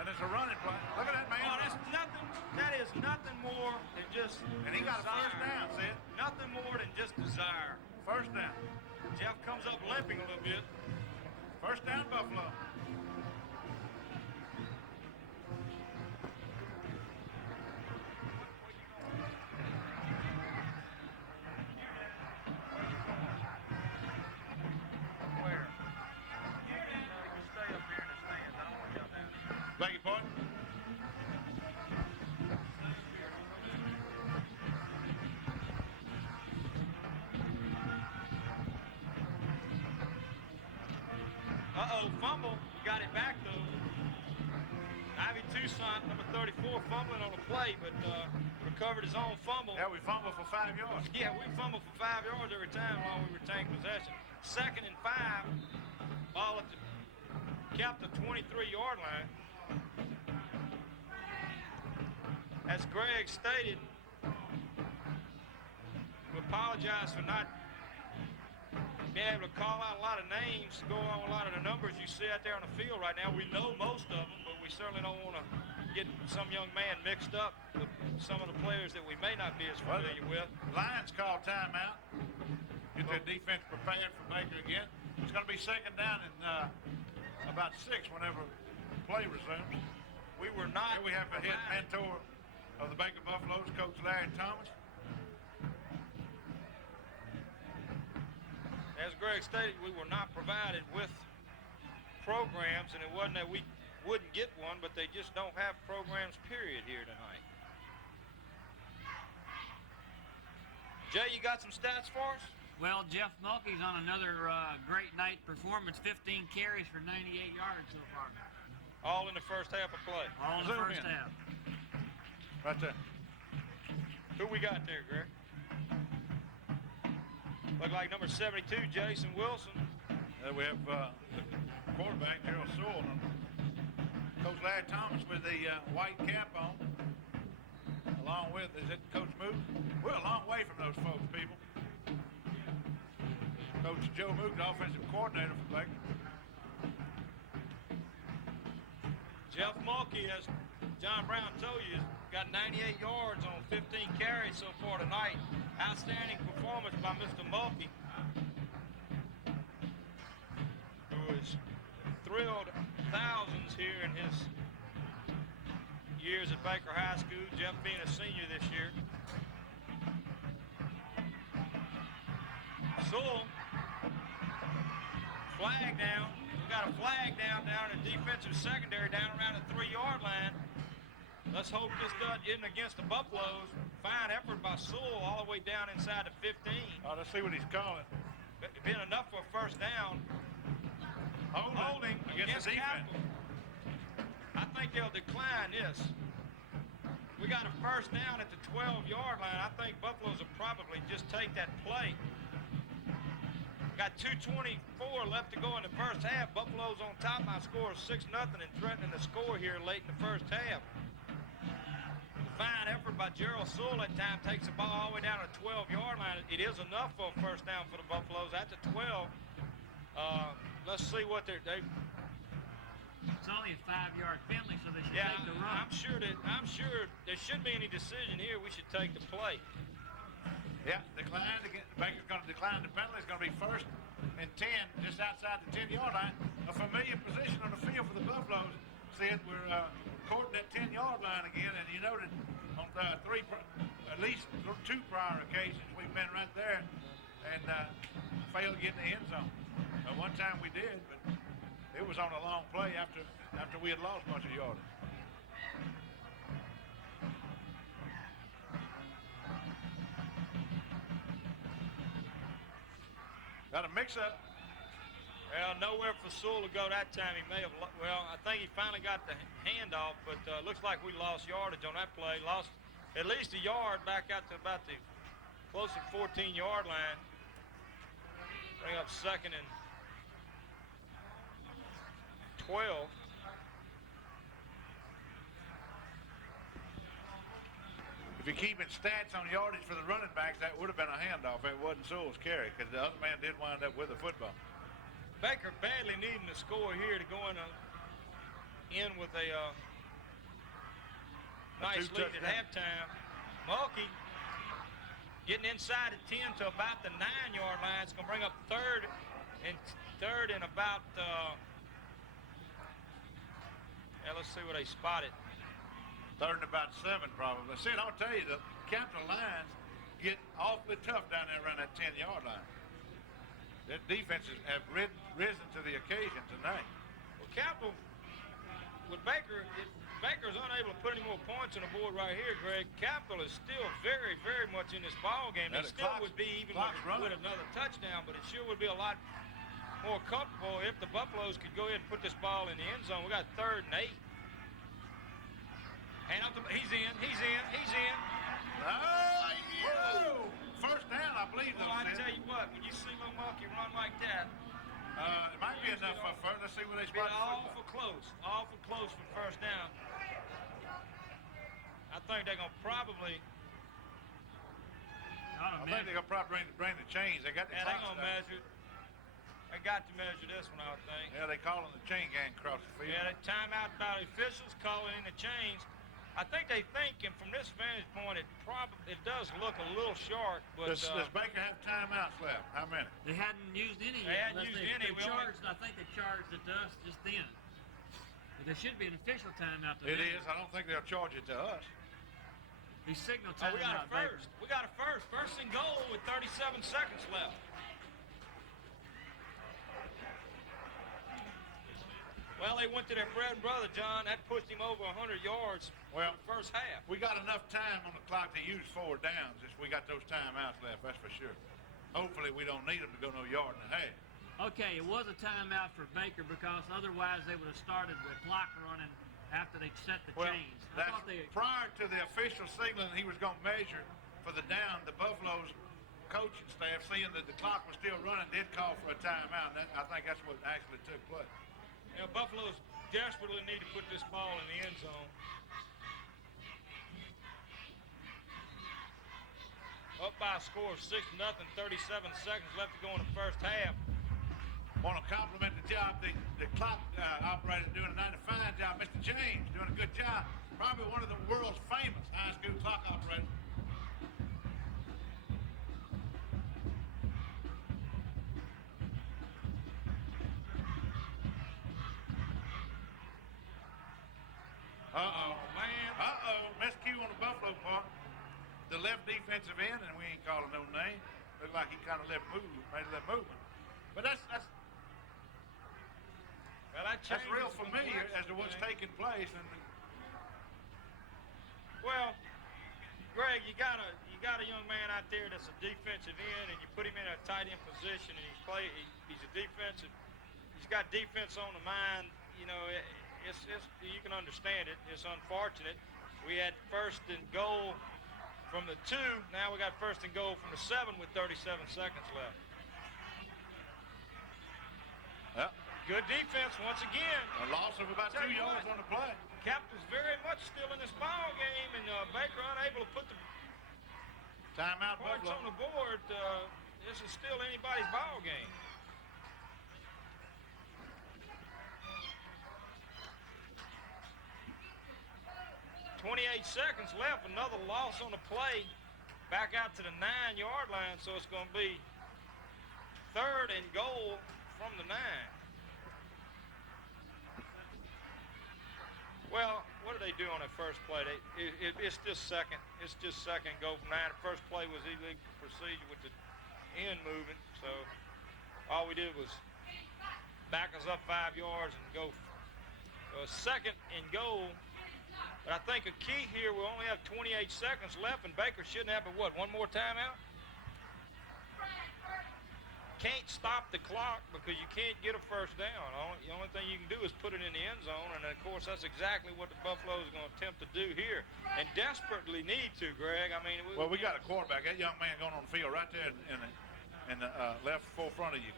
And it's a running play. Look at that man. Oh, that's nothing. That is nothing more than just And he got a first down, see it? Nothing more than just desire. First down. Jeff comes up limping a little bit. First down, Buffalo. Where? You stay up here in the stands. I don't want y'all down there. Beg your pardon? Uh-oh, fumble. Got it back, though. Ivy Toussaint, number 34, fumbling on the play, but recovered his own fumble. Yeah, we fumbled for 5 yards. Yeah, we fumble for 5 yards every time while we retain possession. 2nd and 5, ball at the kept the 23-yard line. As Greg stated, we apologize for not being able to call out a lot of names, go on a lot of the numbers you see out there on the field right now. We know most of them, but we certainly don't want to get some young man mixed up with some of the players that we may not be as familiar with. Lions call timeout. Get their defense prepared for Baker again. It's going to be 2nd down and about 6 whenever play resumes. We were not. Here we have the head mentor of the Baker Buffaloes, Coach Larry Thomas. As Greg stated, we were not provided with programs, and it wasn't that we wouldn't get one, but they just don't have programs, period, here tonight. Jay, you got some stats for us? Well, Jeff Mulkey's on another great night performance. 15 carries for 98 yards so far. All in the first half of play. All in the Zoom first in. half. Right there. Who we got there, Greg? Look like number 72, Jason Wilson. We have the quarterback, Gerald Sewell, and Coach Larry Thomas with the white cap on. Along with, is it Coach Mook? We're a long way from those folks, people. Coach Joe Mook, the offensive coordinator for Baker. Jeff Mulkey, as John Brown told you, got 98 yards on 15 carries so far tonight. Outstanding performance by Mr. Mulkey, who has thrilled thousands here in his years at Baker High School, Jeff being a senior this year. Sewell, flag down. We got a flag down in the defensive secondary down around the 3-yard line. Let's hope this isn't against the Buffaloes. Fine effort by Sewell all the way down inside the 15. Oh, let's see what he's calling. Been enough for a first down. Holding against the defense. Capital. I think they'll decline this. We got a first down at the 12-yard line. I think Buffaloes will probably just take that play. Got 2:24 left to go in the first half. Buffalo's on top. My score is 6-0 and threatening to score here late in the first half. Fine effort by Gerald Sewell at time, takes the ball all the way down to the 12-yard line. It is enough for a first down for the Buffaloes at the 12. Let's see what they're. It's only a 5-yard penalty, so they should Yeah, take the run. I'm sure there shouldn't be any decision here. We should take the play. Yeah, decline. Baker's going to decline the penalty. It's going to be 1st and 10, just outside the 10-yard line. A familiar position on the field for the Buffaloes. See it, we're courting that 10-yard line again, and you noted on at least 2 prior occasions we've been right there and failed to get in the end zone. One time we did, but it was on a long play after we had lost a bunch of yardage. Got a mix-up. Well, nowhere for Sewell to go that time. He may have, well, I think he finally got the handoff, but looks like we lost yardage on that play. Lost at least a yard back out to about the close to 14-yard line. Bring up 2nd and 12. If you're keeping stats on yardage for the running backs, that would have been a handoff. It wasn't Sewell's carry because the other man did wind up with the football. Baker badly needing to score here to go in with a nice lead at halftime. Mulkey getting inside the 10 to about the 9-yard line. It's going to bring up third and about, let's see what they spotted. Third and about 7 probably. See, I'll tell you, the Capital lines get awfully tough down there around that 10-yard line. Their defenses have risen to the occasion tonight. Well, Capital, with Baker, Baker's unable to put any more points on the board right here, Greg. Capital is still very, very much in this ball game. It still would be even with another touchdown, but it sure would be a lot more comfortable if the Buffaloes could go ahead and put this ball in the end zone. We got 3rd and 8. Hand out he's in. Oh, first down, I believe. Well, I tell you what, when you see Lil Mulkey run like that, it might be enough for first. Let's see what they spot. Awful close for first down. I think they're gonna probably. I think they're gonna probably bring the chains. They got the clock. They're gonna measure. They got to measure this one, I would think. Yeah, they calling the chain gang across the field. Yeah, they timeout by the officials calling in the chains. I think they think, and from this vantage point, it does look a little short. But does Baker have timeouts left? How many? They hadn't used any They yet. hadn't used any. I think they charged it to us just then. But there should be an official timeout to It them. is. I don't think they'll charge it to us. He signaled we got timeout. a first. We got a first. First and goal with 37 seconds left. Well, they went to their bread and butter, John. That pushed him over 100 yards in the first half. We got enough time on the clock to use 4 downs if we got those timeouts left, that's for sure. Hopefully we don't need them to go no yard and a half. Okay, it was a timeout for Baker because otherwise they would have started the clock running after they set the chains. Prior to the official signaling he was going to measure for the down, the Buffalo's coaching staff, seeing that the clock was still running, did call for a timeout. And I think that's what actually took place. You know, Buffaloes desperately need to put this ball in the end zone. Up by a score of 6-0, 37 seconds left to go in the first half. Want to compliment the job the clock operator doing tonight. A fine job. Mr. James doing a good job. Probably one of the world's famous high school clock operators. Miscue on the Buffalo part. The left defensive end, and we ain't calling no name. Looked like he kind of made a left movement. But that's real familiar as to what's taking place. And well, Greg, you got a young man out there that's a defensive end, and you put him in a tight end position, and he's a defensive. He's got defense on the mind. You know, it's you can understand it. It's unfortunate. We had first and goal from the 2. Now we got first and goal from the 7 with 37 seconds left. Yep. Good defense once again. A loss of about 2 yards on the play. Captain's very much still in this ball game, and Baker unable to put the timeout points on the board. This is still anybody's ball game. .28 seconds left. Another loss on the play. Back out to the 9-yard line, so it's going to be 3rd and goal from the 9. Well, what did they do on that first play? It's just second. It's just second goal from 9. The first play was illegal procedure with the end moving, so all we did was back us up 5 yards and go 2nd and goal. But I think a key here, we only have 28 seconds left, and Baker shouldn't have, one more timeout? Can't stop the clock because you can't get a first down. The only thing you can do is put it in the end zone, and of course that's exactly what the Buffaloes are going to attempt to do here, and desperately need to, Greg. I mean, we got a quarterback. That young man going on the field right there in the left forefront of you.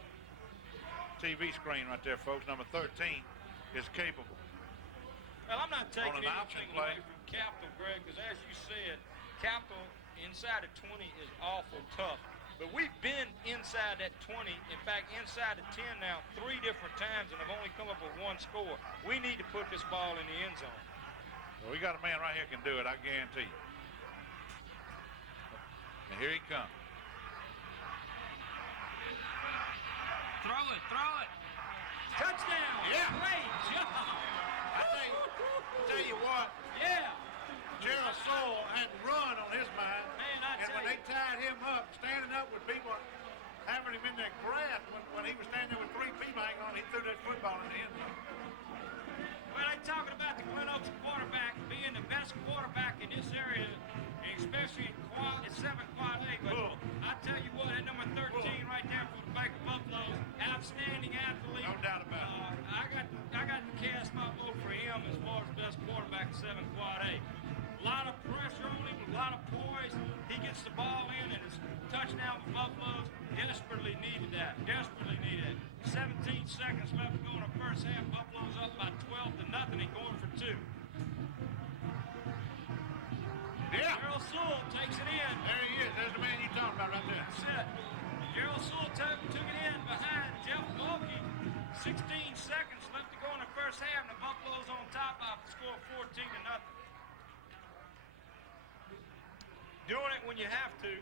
TV screen right there, folks. Number 13 is capable. Well, I'm not taking anything away from Capital, Greg, because as you said, Capital inside the 20 is awful tough. But we've been inside that 20, in fact, inside the 10 now 3 different times and have only come up with 1 score. We need to put this ball in the end zone. Well, we got a man right here can do it, I guarantee you. And here he comes. Throw it, throw it. Touchdown! Yeah. Great job! I tell you what, Yeah! Gerald Soule had run on his mind. Man, I and tell when you. they tied him up, standing up with people having him in their grasp, when he was standing there with 3 people hanging on, he threw that football in the end zone. Well, they talking about the Glen Oaks quarterback being the best quarterback in this area, and especially in 7 quad A. But Bull. I tell you what, that number 13 right there for the Baker Buffaloes, outstanding athlete. No doubt about it. I got to cast my vote for him as far as best quarterback in 7 quad A. A lot of pressure on him, a lot of poise. He gets the ball in, and it's touchdown for Buffaloes. Desperately needed that. Desperately needed it. 17 seconds left to go in the first half. Buffaloes up by 12-0 and going for 2. Yeah. Gerald Soule takes it in. There he is. There's the man you talking about right there. That's it. Gerald Soule took it in behind Jeff Mulkey. 16 seconds left to go in the first half, and the Buffaloes on top by a score of 14-0. Doing it when you have to.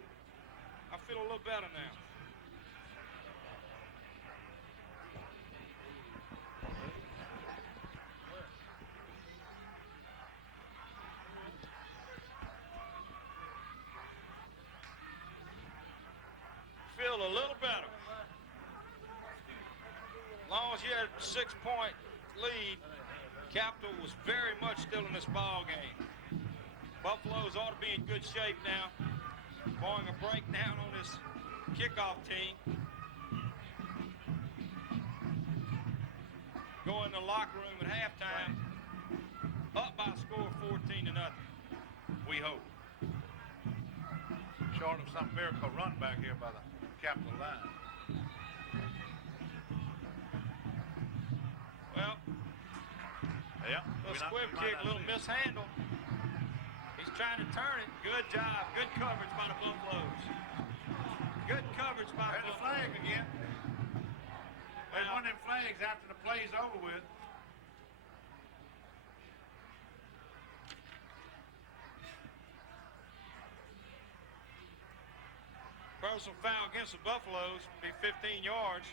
I feel a little better now. Feel a little better. As long as you had a 6-point lead, Capital was very much still in this ball game. Buffaloes ought to be in good shape now, barring a breakdown on this kickoff team. Go in the locker room at halftime, up by a score of 14-0. We hope. Short of some miracle run back here by the Capital line. Well, Yeah. a squib kick, a little mishandle. He's trying to turn it. Good job. Good coverage by the Buffaloes. Good coverage by There's the the flag Buffaloes. again. There's Well, one of them flags after the play's over with. personal foul against the Buffaloes, be 15 yards.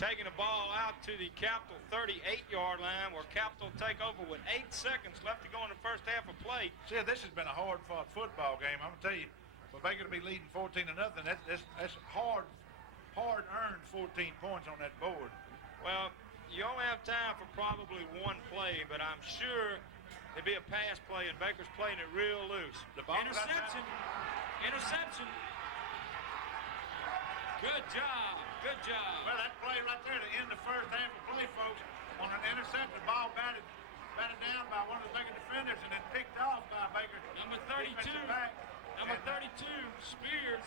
Taking the ball out to the Capital 38-yard line, where Capital take over with 8 seconds left to go in the first half of play. See, this has been a hard-fought football game. I'm gonna tell you, for Baker to be leading 14-0, that's hard-earned 14 points on that board. Well, you only have time for probably one play, but I'm sure it'd be a pass play, and Baker's playing it real loose. The ball Interception. Interception. Good job. Good job. Well, that play right there to end the first half of play, folks, on an intercept, the ball batted down by one of the Baker defenders and then picked off by Baker. Number 32. defensive back. Number And, 32, Spears.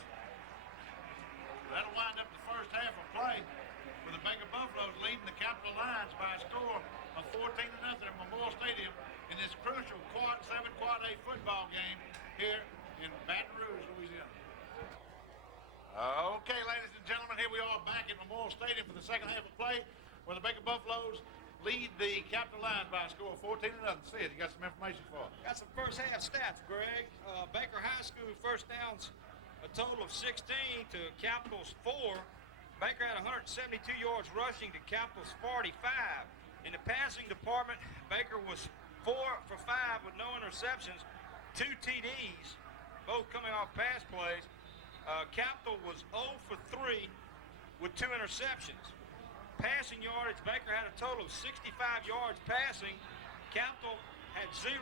That'll wind up the first half of play with the Baker Buffaloes leading the Capital Lions by a score of 14-0 at Memorial Stadium in this crucial Quad 7 A football game here in Baton Rouge, Louisiana. Okay, ladies and gentlemen, here we are back at Memorial Stadium for the second half of play, where the Baker Buffaloes lead the Capital Lions by a score of 14-0. Sid, you got some information for us? Got some first half stats, Greg. Baker High School first downs a total of 16 to Capital's 4. Baker had 172 yards rushing to Capital's 45. In the passing department, Baker was 4 for 5 with no interceptions, 2 TDs, both coming off pass plays. Capital was 0 for 3 with 2 interceptions. Passing yardage, Baker had a total of 65 yards passing. Capital had 0.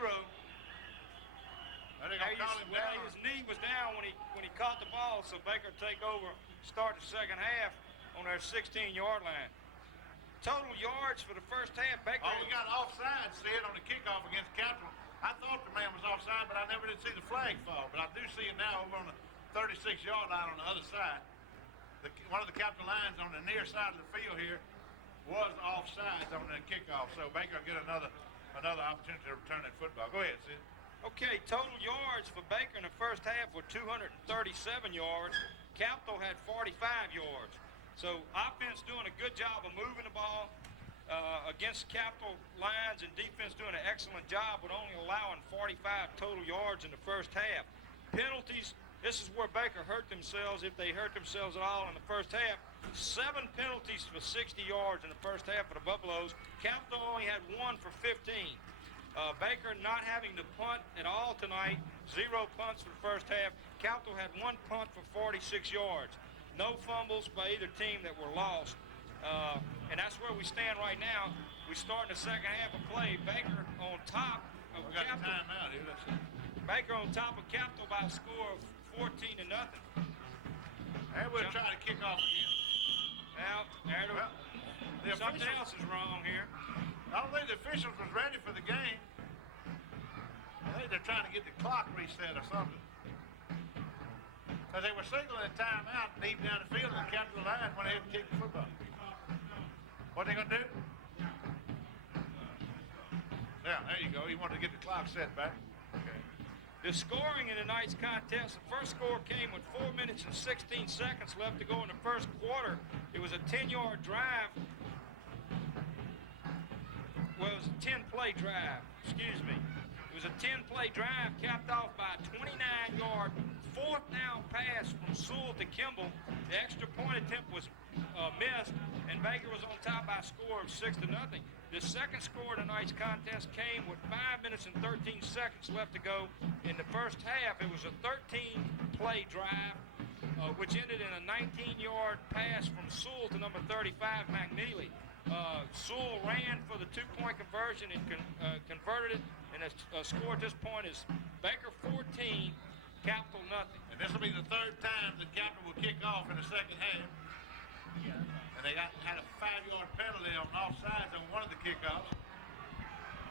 His knee was down when he caught the ball, so Baker take over, start the second half on their 16-yard line. Total yards for the first half, Baker. Oh, we got offside, Sid, on the kickoff against Capital. I thought the man was offside, but I never did see the flag fall. But I do see it now over on the 36-yard line on the other side. one of the Capital lines on the near side of the field here was offsides on the kickoff. So Baker will get another opportunity to return that football. Go ahead, Sid. Okay, total yards for Baker in the first half were 237 yards. Capital had 45 yards. So offense doing a good job of moving the ball against Capital lines, and defense doing an excellent job with only allowing 45 total yards in the first half. Penalties, this is where Baker hurt themselves, if they hurt themselves at all in the first half. 7 penalties for 60 yards in the first half for the Buffaloes. Capital only had 1 for 15. Baker not having to punt at all tonight, 0 punts for the first half. Capital had 1 punt for 46 yards. No fumbles by either team that were lost. And that's where we stand right now. We start in the second half of play. Baker on top of We got Capital. the timeout here. Let's see. Baker on top of Capital by a score of 14-0. And we'll try to kick off again. Now, something else is wrong here. I don't think the officials was ready for the game. I think they're trying to get the clock reset or something. Because they were signaling a timeout deep down the field and the Capital line went ahead and kicked the football. What are they going to do? Yeah, there you go. You wanted to get the clock set back. Okay. The scoring in tonight's contest, the first score came with 4 minutes and 16 seconds left to go in the first quarter. It was a 10-yard drive. Well, it was a 10-play drive, excuse me. It was a 10-play drive capped off by a 29-yard, fourth down pass from Sewell to Kimball. The extra point attempt was missed, and Baker was on top by a score of 6-0. The second score of tonight's contest came with 5 minutes and 13 seconds left to go in the first half. It was a 13-play drive, which ended in a 19-yard pass from Sewell to number 35, McNeely. Sewell ran for the 2-point conversion and converted it, and a score at this point is Baker 14, Capital nothing. And this will be the third time that Capital will kick off in the second half. And they had a 5-yard penalty on offsides on one of the kickoffs.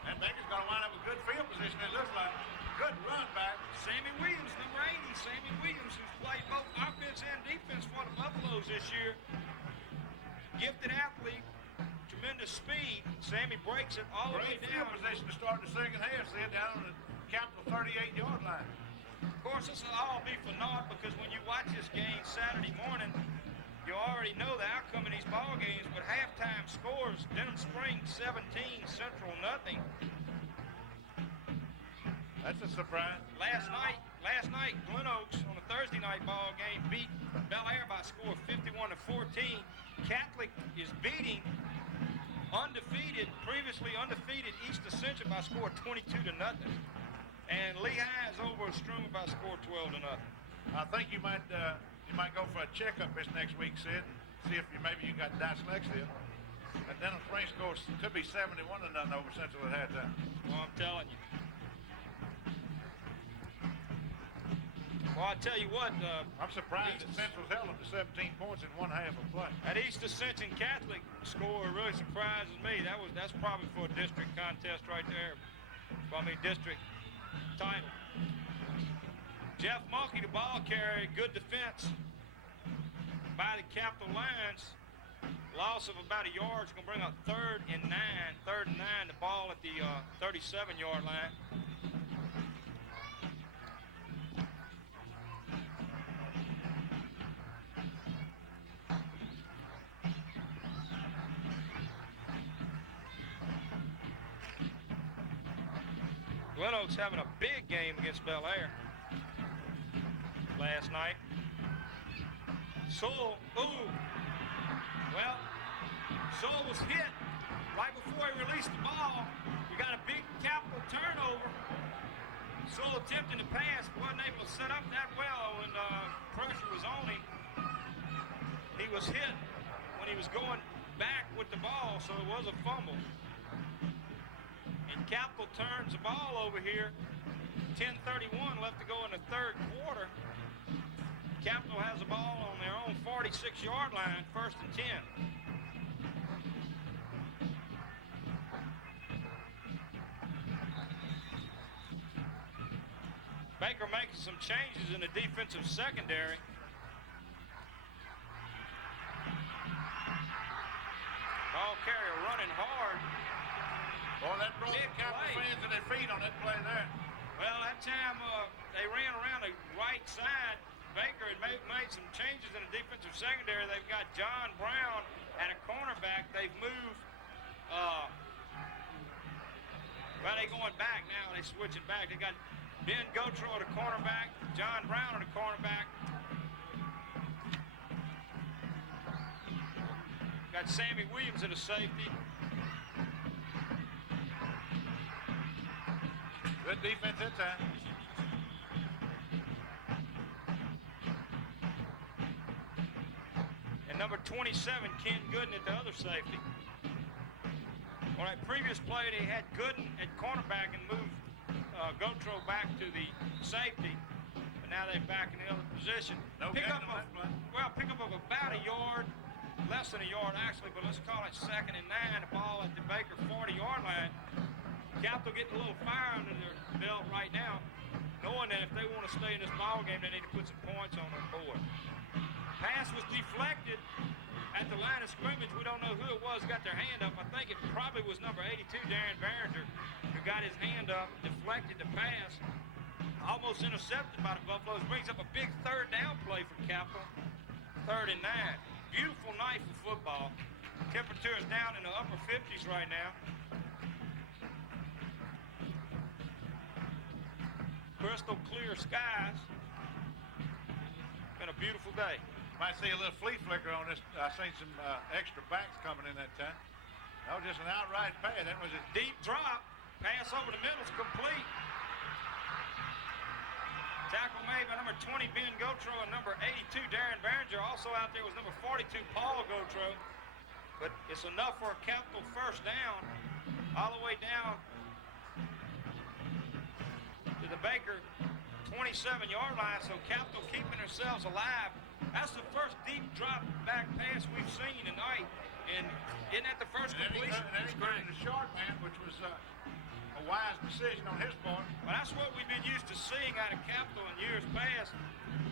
And Baker's going to wind up with good field position, it looks like. Good run back. Sammy Williams, number 80, Sammy Williams, who's played both offense and defense for the Buffaloes this year. Gifted athlete. Tremendous speed. Sammy breaks it all the way Great down. field position to start the second half. See it down on the Capital 38-yard line. Of course, this will all be for naught because when you watch this game Saturday morning, you already know the outcome of these ball games with halftime scores. Denham Springs 17, Central nothing. That's a surprise. Last night, Glen Oaks on a Thursday night ball game beat Bel Air by a score of 51-14. Catholic is beating previously undefeated East Ascension by a score of 22-0. And Lehigh is over Strummer by a score of 12-0. I think you might go for a checkup this next week, Sid, and see if maybe you got dyslexia. And Denham Springs scores could be 71-0 over Central at halftime. Well, I'm telling you. Well, I tell you what. I'm surprised that Central's held them to 17 points in one half of play. That East Ascension Catholic score really surprises me. That's probably for a district contest right there. District title. Jeff Mulkey, the ball carrier, good defense by the Capital lines. Loss of about a yard is going to bring up 3rd and 9. 3rd and 9, the ball at the 37-yard line. Glen Oaks having a big game against Bel Air last night. Sewell was hit right before he released the ball. We got a big Capital turnover. Sewell attempting to pass, wasn't able to set up that well when pressure was on him. He was hit when he was going back with the ball, so it was a fumble. And Capital turns the ball over here. 10:31 left to go in the third quarter. Capital has the ball on their own 46-yard line, 1st and 10. Baker making some changes in the defensive secondary. running hard. Boy, that brought the Big Capitol play. fans to their feet on that play there. Well, that time they ran around the right side. Baker had made some changes in the defensive secondary. They've got John Brown at a cornerback. They've moved. Well, they're going back now. They're switching back. They got Ben Gotro at a cornerback, John Brown at a cornerback. Got Sammy Williams at a safety. Good defense that time. And number 27, Ken Gooden at the other safety. On that previous play, they had Gooden at cornerback and moved Gotro back to the safety. But now they're back in the other position. No pick gain up on that play. pick up of about a yard, less than a yard actually, but let's call it 2nd and 9. The ball at the Baker 40-yard line. Capitol getting a little fire under their belt right now, knowing that if they want to stay in this ball game, they need to put some points on their board. Pass was deflected at the line of scrimmage. We don't know who it was got their hand up. I think it probably was number 82, Darren Behringer, who got his hand up, deflected the pass, almost intercepted by the Buffaloes. Brings up a big 3rd down play for Capitol. 3rd and 9. Beautiful night for football. Temperature is down in the upper 50s right now. Crystal clear skies. Been a beautiful day. Might see a little flea flicker on this. I seen some extra backs coming in that time. That was just an outright pass. That was a Deep drop. Pass over the middle is complete. Tackle made by number 20, Ben Gotro, and number 82, Darren Behringer. Also out there was number 42, Paul Gotro. But it's enough for a Capitol 1st down, all the way down to the Baker 27-yard line. So Capitol keeping themselves alive. That's the first deep drop back pass we've seen tonight. And isn't that the first completion? And then he got it to short man, which was a wise decision on his part. Well, that's what we've been used to seeing out of Capitol in years past.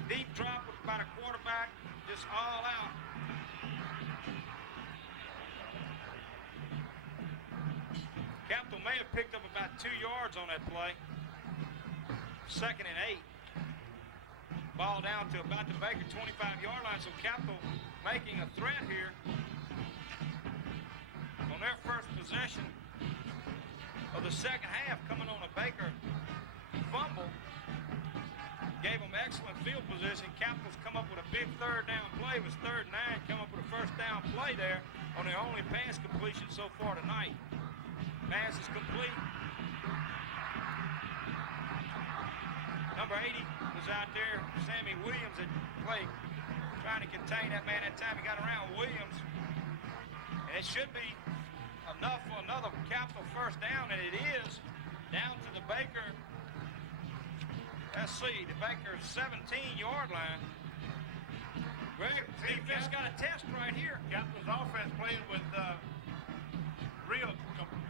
Deep drop by the quarterback, just all out. Capitol may have picked up about 2 yards on that play. 2nd and 8. Ball down to about the Baker 25-yard line, so Capitol making a threat here on their first possession of the second half, coming on a Baker fumble. Gave them excellent field position. Capitol's come up with a big 3rd down play. It was 3rd and 9, come up with a 1st down play there on their only pass completion so far tonight. Pass is complete. Number 80 was out there, Sammy Williams, at play, trying to contain that man. That time he got around Williams. And it should be enough for another Capitol 1st down, and it is down to the Baker. Let's see, the Baker 17-yard line. Greg, defense got a test right here. Capitol's offense playing with real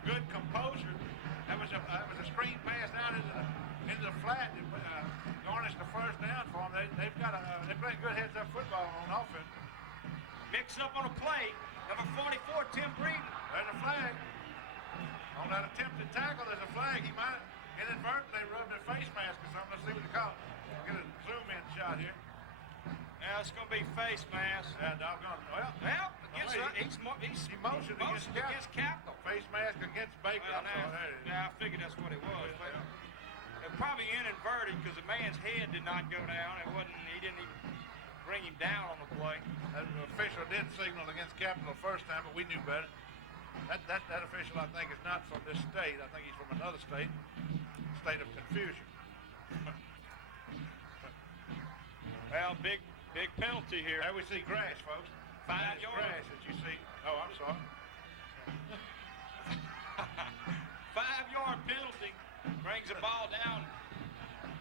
good composure. That was a screen pass down into the flat that garnished the 1st down for them. They're playing good heads-up football on offense. Mixed up on a play. Number 44, Tim Breeden. There's a flag. On that attempted tackle, there's a flag. He might inadvertently rubbed their face mask or something. Let's see what they call it. Get a zoom-in shot here. Now it's going to be face mask. Yeah, doggone. Well, He's motioned against Capitol. Face mask against Baker. Well, I figured that's what it was. But it probably inadverted because the man's head did not go down. He didn't even bring him down on the play. That official did signal against Capitol the 1st time, but we knew better. That official, I think, is not from this state. I think he's from another state. State of confusion. Well, big penalty here. There we see grass, folks. 5 yards. Grass, as you see. Oh, I'm sorry. 5-yard penalty brings the ball down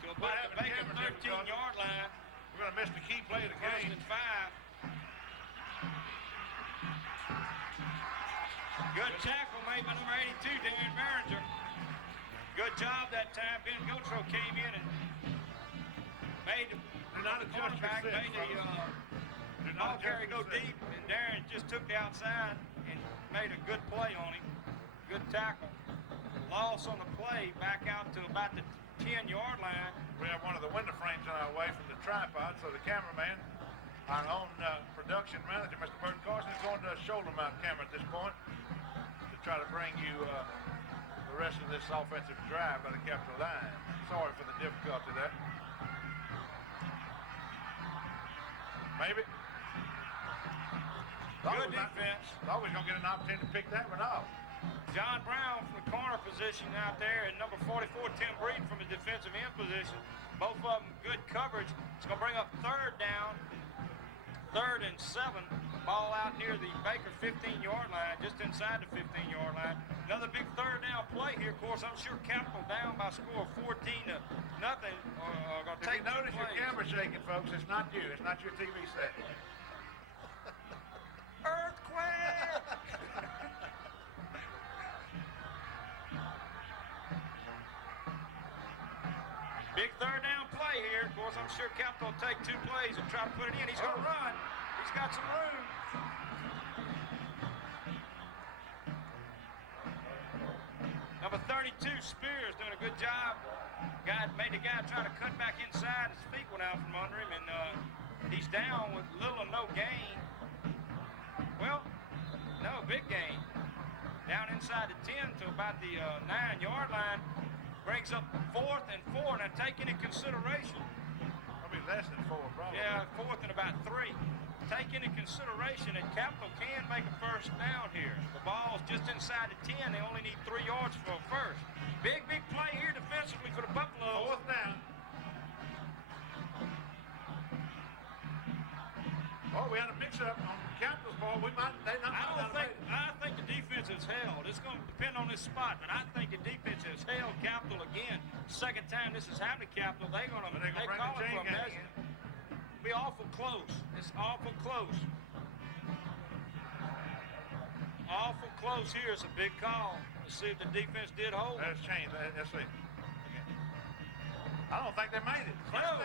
to about the Baker 13-yard line. We're going to miss the key play of the 1st game. and 5. Good tackle made by number 82, Darren Behringer. Good job that time. Ben Gotro came in and made the cornerback, made the ball carry go deep, and Darren just took the outside and made a good play on him. Good tackle. Loss on the play back out to about the 10-yard line. We have one of the window frames on our way from the tripod, so the cameraman, our own production manager, Mr. Bert Carson, is going to shoulder mount camera at this point to try to bring you the rest of this offensive drive by the Capitol line. Sorry for the difficulty there. Maybe. Good defense. Thought we was going to get an opportunity to pick that one off. John Brown from the corner position out there, and number 44, Tim Breeden from the defensive end position. Both of them good coverage. It's going to bring up third down, 3rd and 7. Ball out near the Baker 15-yard line, just inside the 15-yard line. Another big third down play here. Of course, I'm sure Capital down by a score of 14-0. Going to take If you notice your camera shaking, folks, it's not you. It's not your TV set. Earthquake! Big third down play here. Of course, I'm sure Capital will take 2 plays and try to put it in. He's going to run. He's got some room. Number 32, Spears, doing a good job. Made the guy try to cut back inside. His feet went out from under him, and he's down with little or no gain. Well, no, big gain. Down inside the 10 to about the 9-yard line. Brings up 4th and 4. Now, take into consideration. Probably less than 4, probably. Yeah, 4th and about 3. Take into consideration that Capital can make a first down here. The ball's just inside the 10. They only need 3 yards for a first. Big play here defensively for the Buffaloes. 4th down. Oh, we had a mix-up on Capital's ball. I think the defense is held. It's going to depend on this spot, but I think the defense has held Capital again. Second time this has happened to Capital. They call it for a measure. Be awful close. It's awful close. Awful close here. It's a big call. Let's see if the defense did hold. That's changed. Let's see. I don't think they made it. No.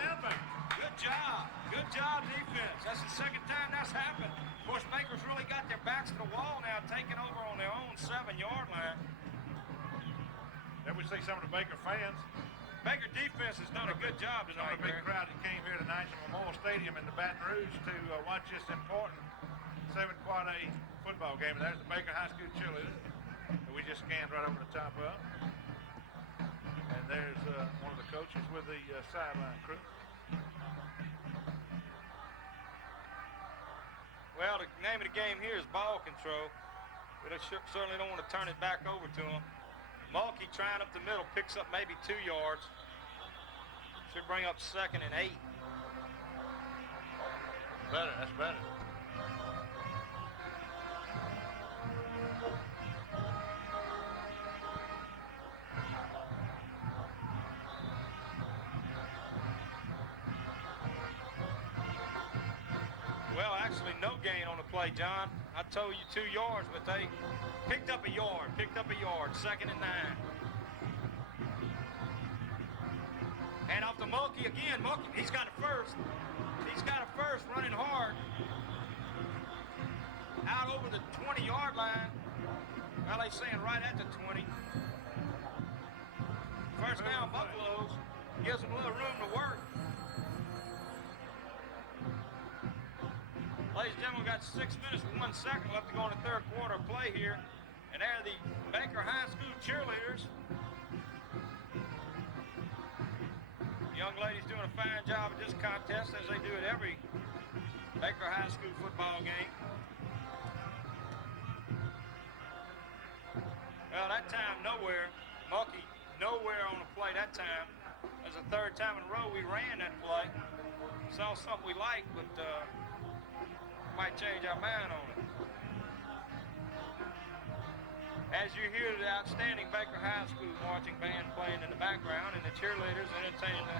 Good job. Good job, defense. That's the second time that's happened. Of course, Baker's really got their backs to the wall now, taking over on their own 7-yard line. Then we see some of the Baker fans. Baker defense has done a good job Some tonight. of the big crowd that came here tonight to Memorial Stadium in the Baton Rouge to watch this important 7-quad A football game. And there's the Baker High School cheerleaders that we just scanned right over the top of. And there's one of the coaches with the sideline crew. Well, the name of the game here is ball control. But I certainly don't want to turn it back over to him. Mulkey trying up the middle, picks up maybe 2 yards. Should bring up 2nd and 8. Better, that's better. Well, actually, no gain on the play, John. I told you 2 yards, but they picked up a yard. 2nd and 9. And off to Mulkey again. Mulkey, he's got a first. He's got a first, running hard. Out over the 20-yard line. Well, they're saying right at the 20. First down, Buffaloes. Gives them a little room to work. Ladies and gentlemen, we've got 6 minutes and 1 second left to go in the third quarter of play here. And there are the Baker High School cheerleaders. Young ladies doing a fine job at this contest, as they do at every Baker High School football game. Well, that time, nowhere. Mulkey, nowhere on the play that time. That's the 3rd time in a row we ran that play. Saw something we liked, but might change our mind on it. As you hear the outstanding Baker High School marching band playing in the background and the cheerleaders entertaining the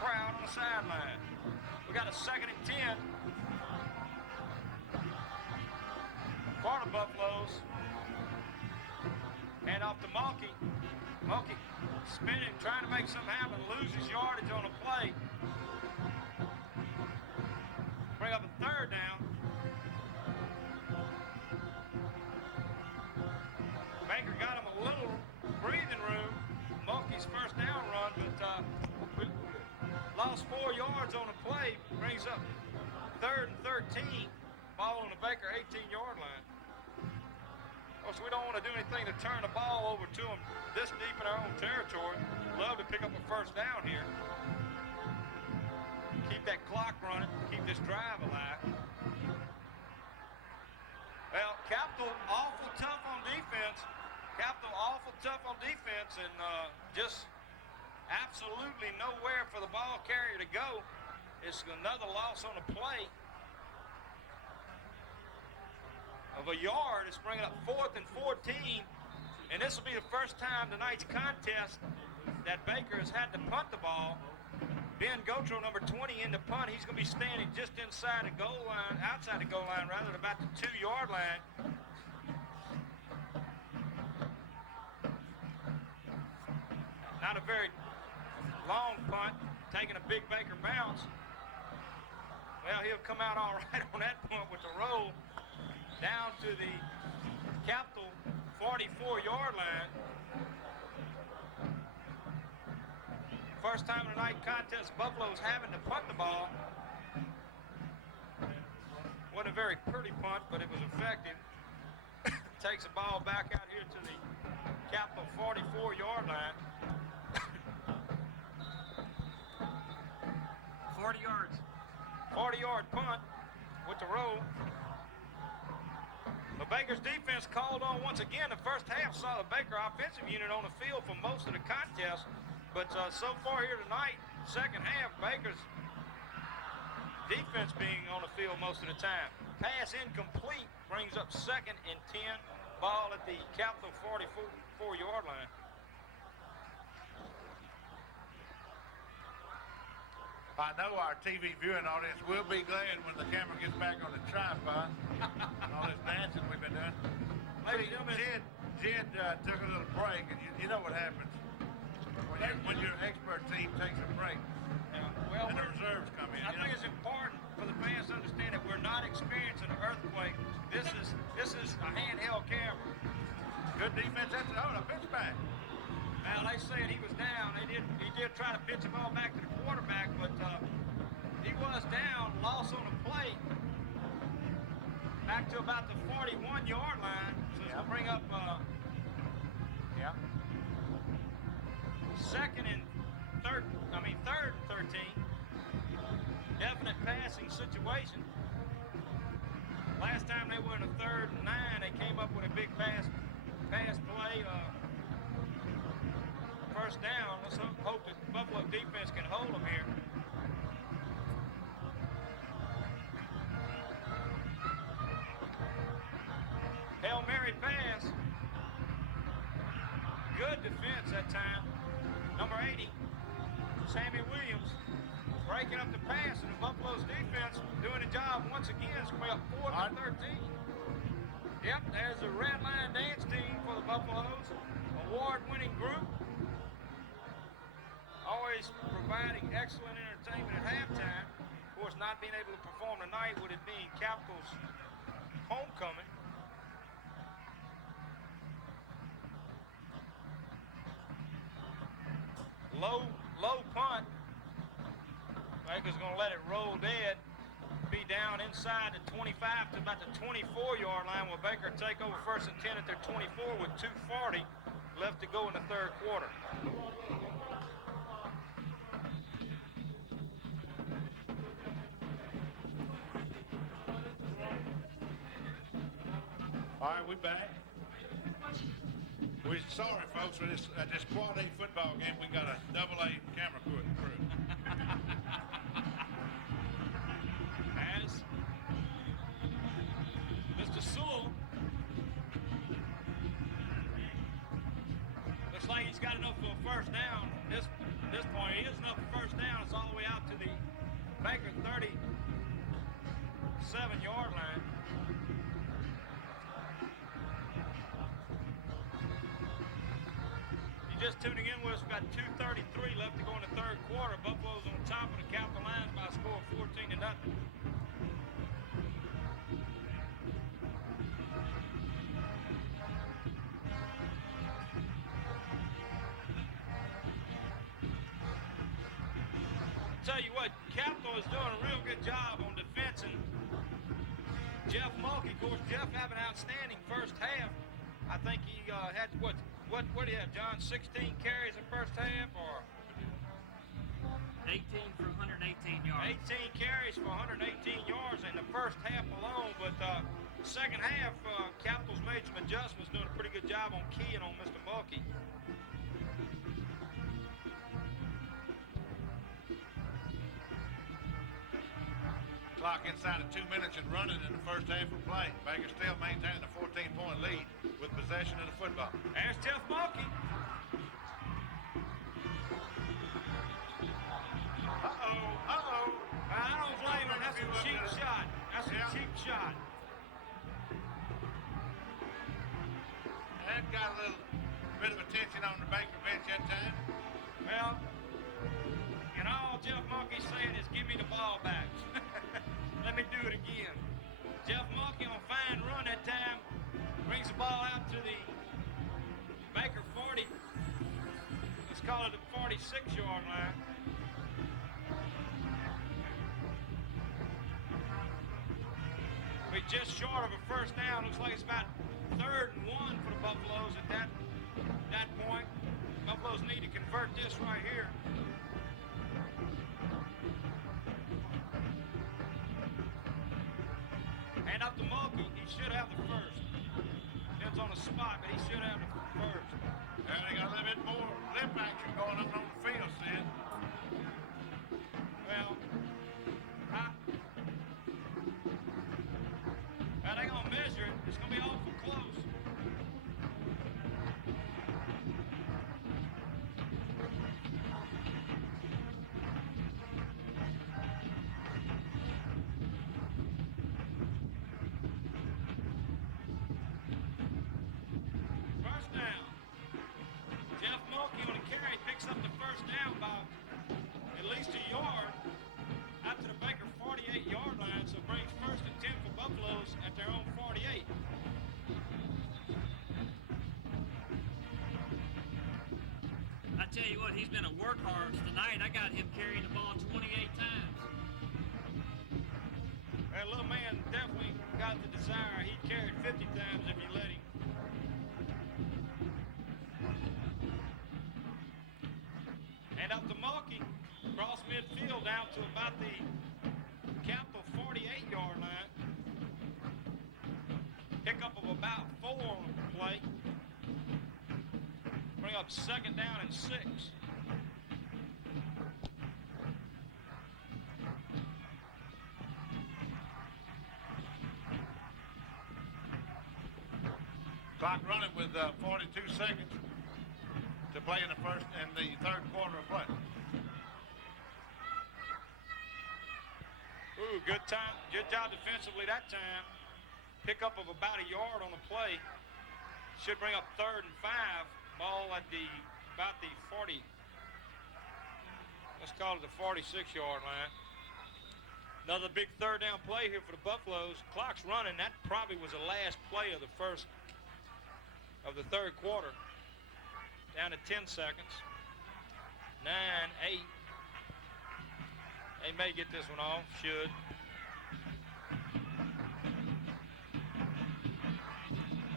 crowd on the sideline. We got a 2nd and 10 for the Buffaloes. Hand off to Mulkey. Mulkey spinning, trying to make something happen, loses yardage on a play. Bring up a 3rd down. Lost 4 yards on the play, brings up 3rd and 13, ball on the Baker 18-yard line. Of course, we don't want to do anything to turn the ball over to them this deep in our own territory. Love to pick up a first down here. Keep that clock running, keep this drive alive. Well, Capital awful tough on defense. Capital awful tough on defense, and just absolutely nowhere for the ball carrier to go. It's another loss on the play of a yard. It's bringing up 4th and 14, and this will be the first time tonight's contest that Baker has had to punt the ball. Ben Gotro, number 20, in the punt. He's going to be standing just inside the goal line, outside the goal line, rather, than about the 2-yard line. Not a very long punt, taking a big Baker bounce. Well, he'll come out all right on that punt with the roll down to the Capital 44-yard line. First time in the night contest, Buffalo's having to punt the ball. Wasn't a very pretty punt, but it was effective. Takes the ball back out here to the Capital 44-yard line. 40 yards. 40-yard punt with the roll. The Baker's defense called on once again. The first half saw the Baker offensive unit on the field for most of the contest. But so far here tonight, second half, Baker's defense being on the field most of the time. Pass incomplete, brings up 2nd and 10. Ball at the Capital 44-yard line. I know our TV viewing audience will be glad when the camera gets back on the tripod. All this dancing we've been doing. Ladies and gentlemen, Jed took a little break, and you know what happens when your expert team takes a break. well, And the reserves come in. I think it's important for the fans to understand that we're not experiencing an earthquake. This is a handheld camera. Good defense. That's a pitch back. Well, they said he was down. He did try to pitch the ball back to the quarterback, but he was down, lost on the play. Back to about the 41-yard line. So it's gonna bring up Yeah. 2nd and 3rd and 13. Definite passing situation. Last time they were in a 3rd and 9, they came up with a big pass play. First down. Let's hope that Buffalo defense can hold them here. Hail Mary pass. Good defense that time. Number 80, Sammy Williams, breaking up the pass, and the Buffalo's defense doing the job once again. It's going to be up 4th and 13. Yep, there's the Red Line dance team for the Buffaloes. Award-winning group. Always providing excellent entertainment at halftime. Of course, not being able to perform tonight with it being Capital's homecoming. Low punt. Baker's going to let it roll dead. Be down inside the 25 to about the 24-yard line, where Baker take over 1st and 10 at their 24 with 2:40 left to go in the 3rd quarter. All right, we back. We're sorry, folks, for this quad A football game. We got a AA camera crew. As Mr. Sewell looks like he's got enough for a first down. This point, he is enough for first down. It's all the way out to the Baker 37-yard line. Just tuning in with us, we've got 2:33 left to go in the 3rd quarter. Buffalo's on top of the Capital Lions by a score of 14-0. tell you what, Capital is doing a real good job on defensing Jeff Mulkey. Of course, Jeff had an outstanding first half. I think he had, what do you have, John? 16 carries in first half, or? 18 for 118 yards. 18 carries for 118 yards in the first half alone, but second half, Capital's made some adjustments, doing a pretty good job on keying on Mr. Mulkey. Clock inside of 2 minutes and running in the first half of play. Baker still maintaining a 14-point lead with possession of the football. There's Jeff Mulkey. I don't blame him. That's a cheap shot. That's a cheap shot. That got a little bit of attention on the Baker bench that time. Well, and all Jeff Mulkey's saying is, give me the ball back. Let me do it again. Jeff Mulkey on a fine run that time brings the ball out to the Baker 40. Let's call it the 46-yard line. We're just short of a first down. Looks like it's about 3rd and 1 for the Buffaloes at that point. Buffaloes need to convert this right here. Hand up to Mulkey. He should have the first. Depends on the spot, but he should have the first. And they got a little bit more lip action going on the field, Sid. Well, they're going to measure it. It's going to be awful close. First down. Jeff Mulkey on the carry picks up the first down by at least a yard out to the Baker 48-yard line, so brings 1st and 10 for Buffaloes at their own 48. I tell you what, he's been a workhorse tonight. I got him carrying the ball 28 times. That little man definitely got the desire. He carried 50 times if you let him. And up to Mulkey, cross midfield down to about the Capital 48-yard line. Pickup of about 4 on the play. Bring up 2nd down and 6. Clock running with 42 seconds to play in the 3rd quarter of play. Ooh, good time. Good job defensively that time. Pickup of about a yard on the play. Should bring up 3rd and 5. Ball at about the 40. Let's call it the 46-yard line. Another big 3rd down play here for the Buffaloes. Clock's running. That probably was the last play of the 3rd quarter. Down to 10 seconds. 9, 8. They may get this one off. Should.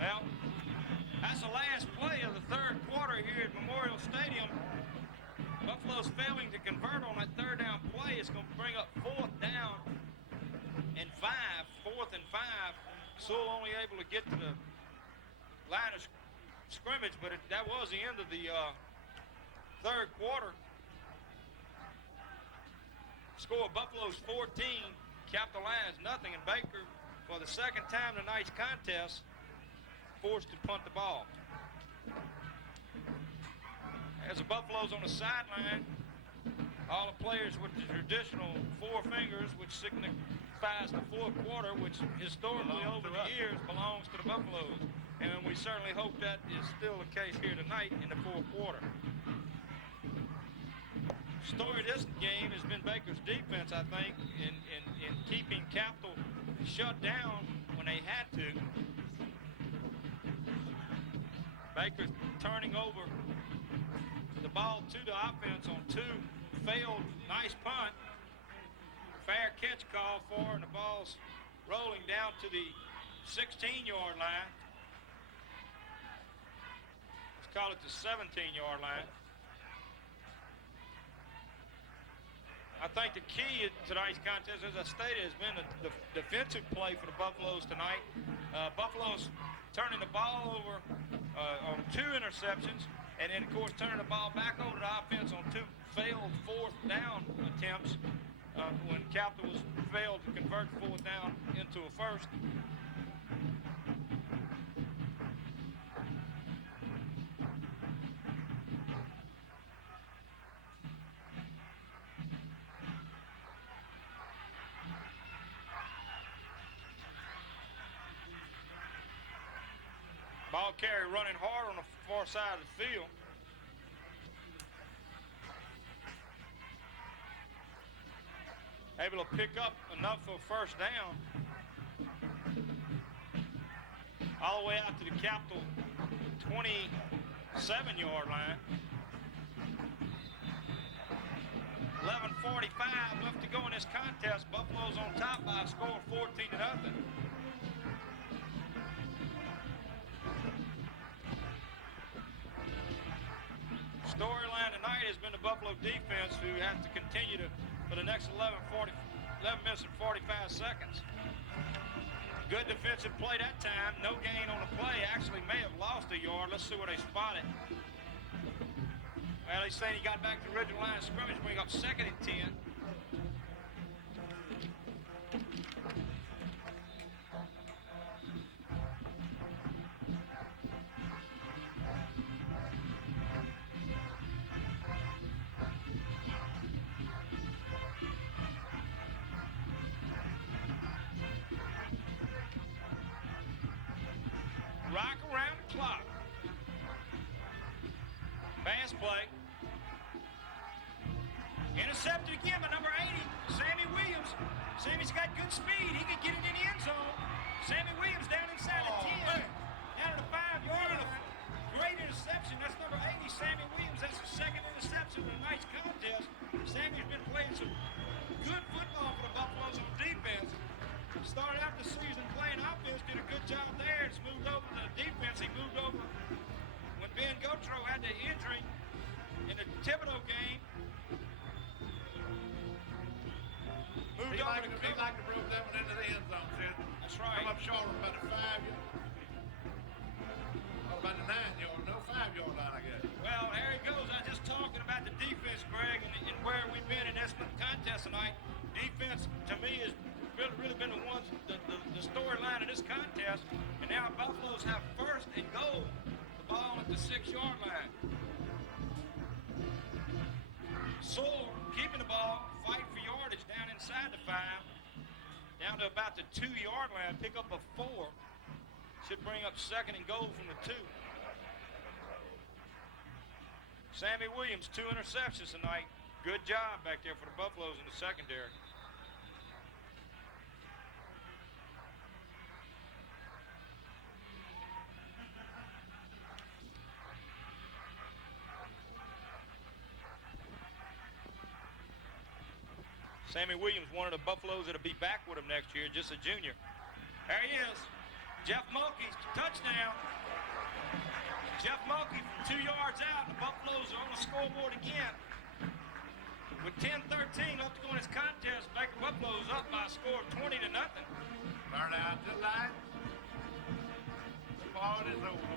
Well, that's the last play of the 3rd quarter here at Memorial Stadium. Buffalo's failing to convert on that 3rd down play. It's going to bring up 4th down and 5. 4th and 5. Sewell only able to get to the line of scrimmage, but that was the end of the 3rd quarter. Score Buffalo's 14, Capital Lions nothing, and Baker, for the 2nd time tonight's contest, forced to punt the ball. As the Buffaloes on the sideline, all the players with the traditional 4 fingers, which signifies the 4th quarter, which historically over the years belongs to the Buffaloes. And we certainly hope that is still the case here tonight in the 4th quarter. Story of this game has been Baker's defense, I think, in keeping Capital shut down when they had to. Baker's turning over the ball to the offense on 2 failed nice punt. Fair catch call for, and the ball's rolling down to the 16-yard line. Let's call it the 17-yard line. I think the key to tonight's contest, as I stated, has been the defensive play for the Buffaloes tonight. Buffaloes turning the ball over on 2 interceptions, and then, of course, turning the ball back over to the offense on 2 failed 4th down attempts when Capital was failed to convert 4th down into a first. Ball carrier running hard on the far side of the field. Able to pick up enough for a first down. All the way out to the Capital 27-yard line. 11:45 left to go in this contest. Buffalo's on top by a score of 14-0. Storyline tonight has been the Buffalo defense, who has to continue to for the next 11 minutes and 45 seconds. Good defensive play that time. No gain on the play. Actually may have lost a yard. Let's see where they spot it. Well, he's saying he got back to the original line of scrimmage, bring up 2nd and 10. Rock around the clock. Pass play. Intercepted again by number 80, Sammy Williams. Sammy's got good speed. He can get it in the end zone. Sammy Williams down inside the 10. Down to the 5-yard line. Great interception. That's number 80, Sammy Williams. That's the 2nd interception in tonight's contest. Sammy's been playing some good football for the Buffaloes on defense. Started out the season playing offense, did a good job there. It's moved over to the defense. He moved over when Ben Gautreaux had the injury in the Thibodeau game. Moved over to He like to bring that one into the end zone, Sid. That's right. Come up short of about the 5-yard. What about the 9-yard? No 5-yard line, I guess. Well, there he goes. I was just talking about the defense, Greg, and where we've been in this contest tonight. Defense, to me, has really been the storyline of this contest. And now Buffaloes have 1st and goal. The ball at the 6-yard line. Sewell keeping the ball, fighting for yardage down inside the 5. Down to about the 2-yard line, pick up a 4. Should bring up 2nd and goal from the 2. Sammy Williams, 2 interceptions tonight. Good job back there for the Buffaloes in the secondary. Sammy Williams, one of the Buffaloes that'll be back with him next year, just a junior. There he is. Jeff Mulkey, touchdown. Jeff Mulkey from 2 yards out. The Buffaloes are on the scoreboard again. With 10-13 left to go in this contest, Baker Buffaloes up by a score of 20-0. Burn out tonight. The ball is over.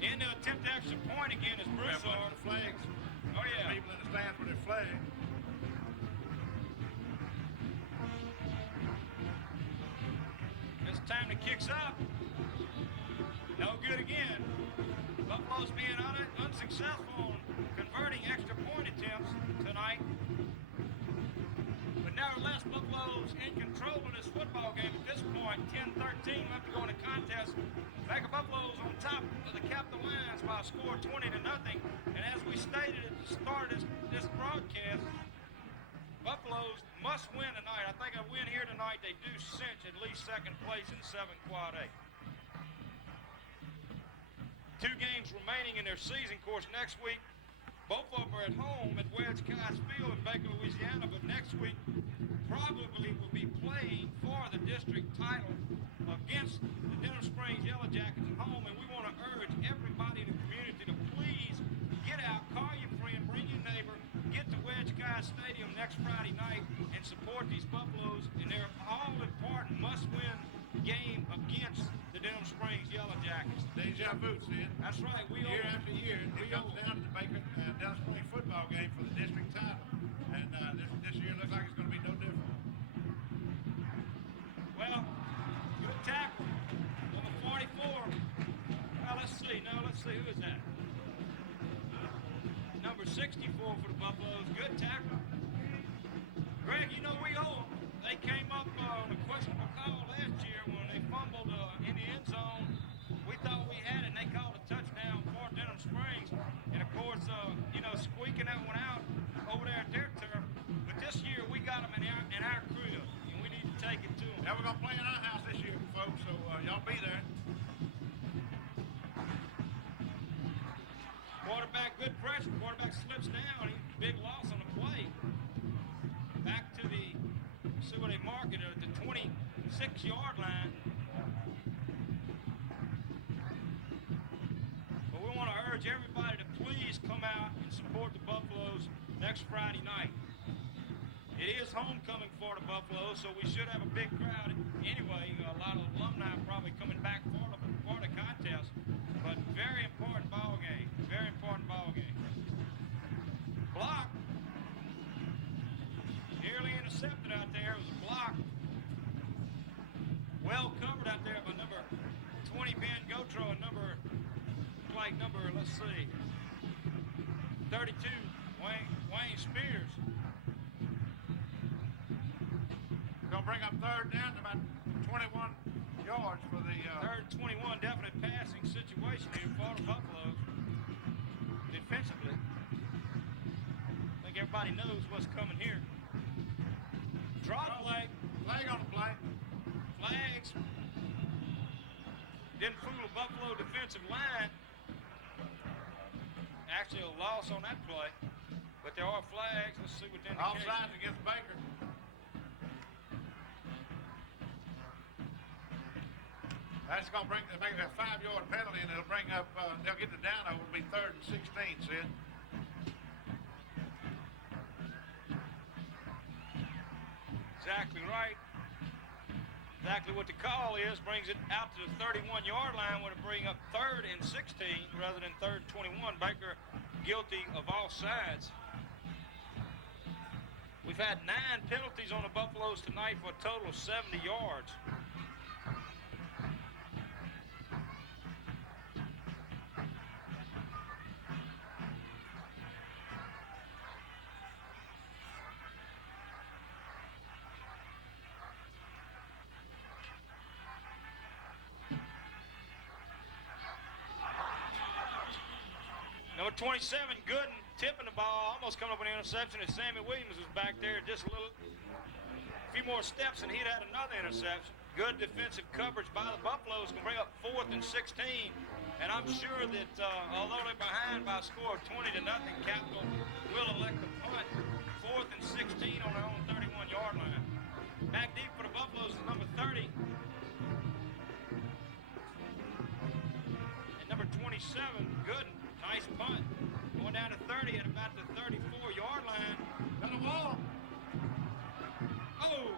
In to attempt the extra point again is Broussard. The flags. Oh, yeah. People in the stands with their flag. This time the kick's up. No good again. Buffalo's being unsuccessful in converting extra point attempts tonight. But nevertheless, Buffalo's in control of this football game at this point. 10-13 left to go in the contest. Baker Buffalo's on top of the Capital Lions by a score of 20-0. And as we stated at the start of this broadcast, Buffaloes must win tonight. I think a win here tonight, they do cinch at least 2nd place in 7 quad A. 2 games remaining in their season. Of course, next week, both of them are at home at Wedge Kice Field in Baker, Louisiana, but next week probably will be playing for the district title against the Denham Springs Yellow Jackets at home, and we want to urge everybody in the community to please get out, call your friend, bring your neighbor, get to Wedge Kice Stadium next Friday night and support these Buffaloes in their all-important must-win game against the Denham Springs Yellow Jackets. Deja vu, Sid. That's right. We Year owe after year, it comes down to the Baker Denham Springs football game for the district title. And this year looks like it's going to be no different. Well, good tackle. Number 44. Well, let's see. Who is that? Number 64 for the Buffaloes. Good tackle. Greg, you know we owe them. They came up on a questionable call last year when they fumbled in the end zone. We thought we had it, and they called a touchdown for Denham Springs. And, of course, squeaking that one out over there at their turf. But this year, we got them in our crib, and we need to take it to them. Now we're going to play in our house this year, folks, so y'all be there. Quarterback, good pressure. Quarterback slips down. Big loss on the play. Back to the, see where they mark it, at the 26-yard line. But we want to urge everybody to please come out and support the Buffaloes next Friday night. It is homecoming for the Buffaloes, so we should have a big crowd anyway. A lot of alumni probably coming back for the contest. But very important ball game. Very important ball game. Block. Nearly intercepted out there. It was a block. Well covered out there by number 20 Ben Gotro and number 32 Wayne Spears. Going to bring up third down to about 21 yards for the... Third 21, definite passing situation here for the Buffaloes. Defensively. I think everybody knows what's coming here. Draw play. Flag on the play. Flags. Didn't fool a Buffalo defensive line. Actually a loss on that play. But there are flags. Let's see what the indication. Offsides against Baker. That's going to make it a 5-yard penalty, and it'll bring up, they'll get the down over. It'll be 3rd and 16, Sid. Exactly right. Exactly what the call is. Brings it out to the 31-yard line, would bring up 3rd and 16 rather than 3rd and 21. Baker guilty of all sides. We've had 9 penalties on the Buffaloes tonight for a total of 70 yards. Number 27, Gooden, tipping the ball, almost coming up with an interception, and Sammy Williams was back there just a few more steps, and he'd had another interception. Good defensive coverage by the Buffaloes can bring up 4th and 16, and I'm sure that although they're behind by a score of 20-0, Capital will elect the punt. 4th and 16 on their own 31-yard line. Back deep for the Buffaloes is number 30. And number 27, Gooden. Nice punt. Going down to 30 at about the 34-yard line. Got the ball. Oh!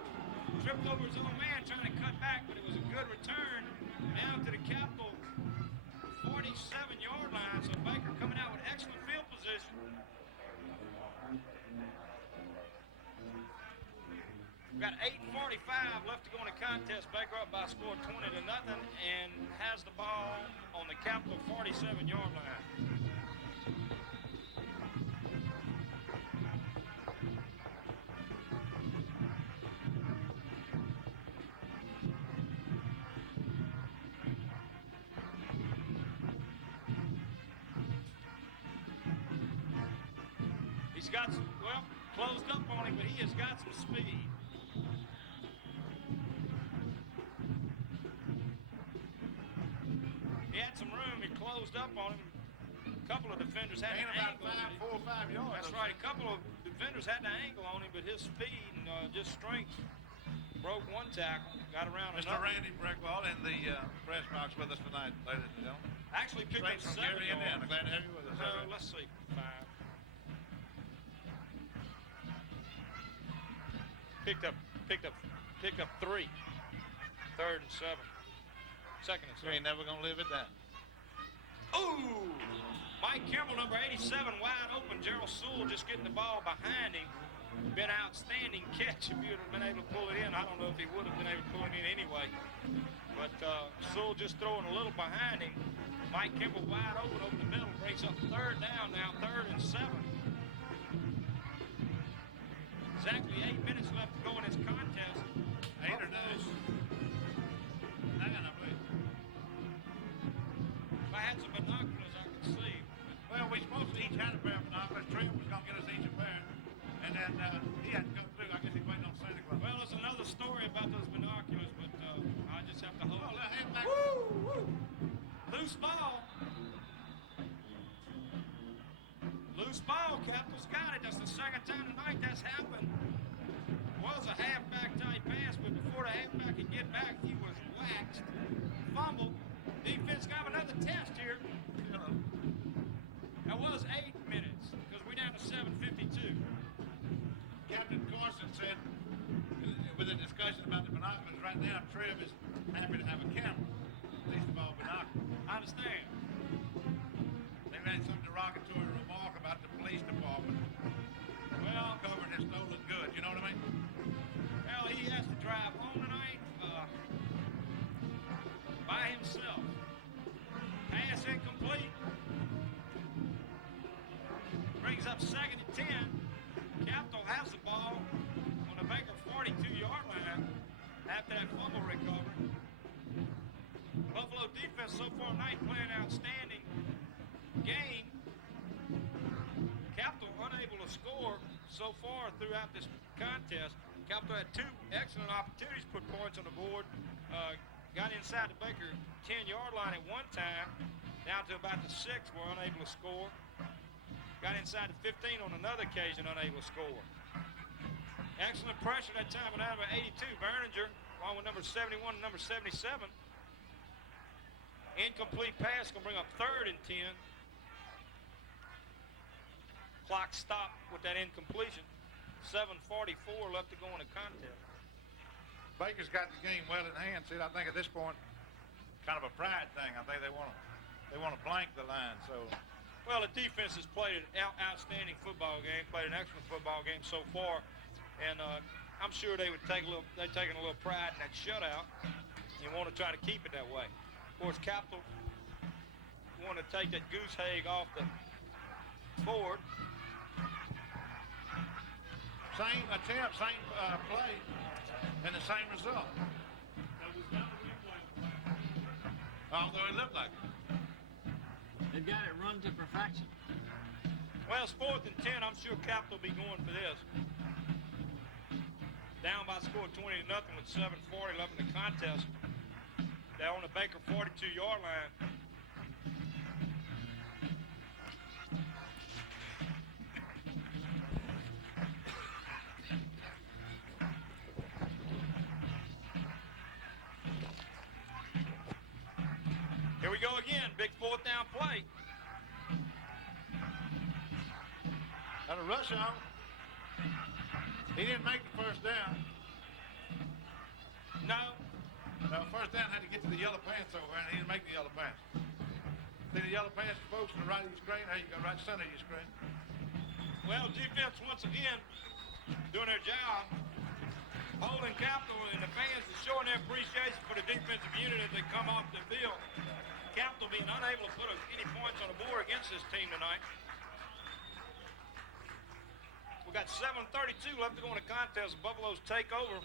Tripped over his own man trying to cut back, but it was a good return down to the Capital 47-yard line. So Baker coming out with excellent field position. We've got 8:45 left to go in the contest. Baker up by a score of 20-0 and has the ball on the Capital 47-yard line. He's got some, well, closed up on him, but he has got some speed. He had some room. He closed closed up on him. A couple of defenders had Gained to about angle on him. 4 or 5 yards. That's right. A couple of defenders had to angle on him, but his speed and just strength broke one tackle, got around Mr. another. Randy Breckwell in the press box with us tonight, ladies and gentlemen. Actually picked Straight up from 7 Gary, yards. Indiana. Glad to have you with us. Let's see. 5. Picked up 3. 3rd and 7. 2nd and 7. You ain't never gonna live it down. Ooh! Mike Kimball, number 87, wide open. Gerald Sewell just getting the ball behind him. Been outstanding catch. If he would have been able to pull it in, I don't know if he would have been able to pull it in anyway. But Sewell just throwing a little behind him. Mike Kimball wide open over the middle. Brings up 3rd down now, 3rd and 7. Exactly 8 minutes left to go in this contest. 8 or 9. 9, I believe. If I had some binoculars, I could see. Well, we supposed to each had a pair of binoculars. Trim was gonna get us each a pair. And then he had to come through. I guess he's waiting on Santa Claus. Well, there's another story about those binoculars, but I just have to hold Oh, it. let him back. Loose ball. Loose ball. Capitals got it. That's the second time tonight that's happened. Was a halfback type pass, but before the halfback could get back, he was waxed. Fumble. Defense got another test here. That was 8 minutes, because we're down to 7:52. Captain Carson said, with a discussion about the binoculars right now, Trev is happy to have a camera, at least of all binoculars. I understand. They made some derogatory remark about the police department Well, covering their stolen goods. You know what I mean? well, he has to drive home tonight by himself. Pass incomplete. Brings up 2nd and 10. Capitol has the ball on the Baker 42-yard line after that fumble recovery. Buffalo defense so far tonight playing outstanding game. Capitol unable to score so far throughout this contest. Capitol had 2 excellent opportunities to put points on the board. Got inside the Baker 10-yard line at one time, down to about the 6, were unable to score. Got inside the 15 on another occasion, unable to score. Excellent pressure that time, and out of 82, Berninger, along with number 71 and number 77. Incomplete pass gonna bring up 3rd and 10. Clock stopped with that incompletion. 7:44 left to go in the contest. Baker's got the game well in hand. See, I think at this point, kind of a pride thing. I think they want to blank the line. So, well, the defense has played an outstanding football game, played an excellent football game so far, and I'm sure they've taken a little pride in that shutout. You want to try to keep it that way. Of course, Capitol want to take that goose egg off the board. same attempt, same play, and the same result. Although it looked like it. They've got it run to perfection. Well, it's 4th and 10. I'm sure Capitol will be going for this. Down by a score of 20-0 with 7:40 left in the contest. They're on the Baker 42-yard line. Here we go again. Big 4th down play. Had a rush on. He didn't make the first down. No. No, first down had to get to the yellow pants over there, and he didn't make the yellow pants. See the yellow pants folks on the right of your screen? There you go, right center of your screen. Well, defense once again doing their job. Holding Capitol, and the fans are showing their appreciation for the defensive unit as they come off the field. Capitol being unable to put any points on the board against this team tonight. We got 7:32 left to go in the contest. The Buffaloes take over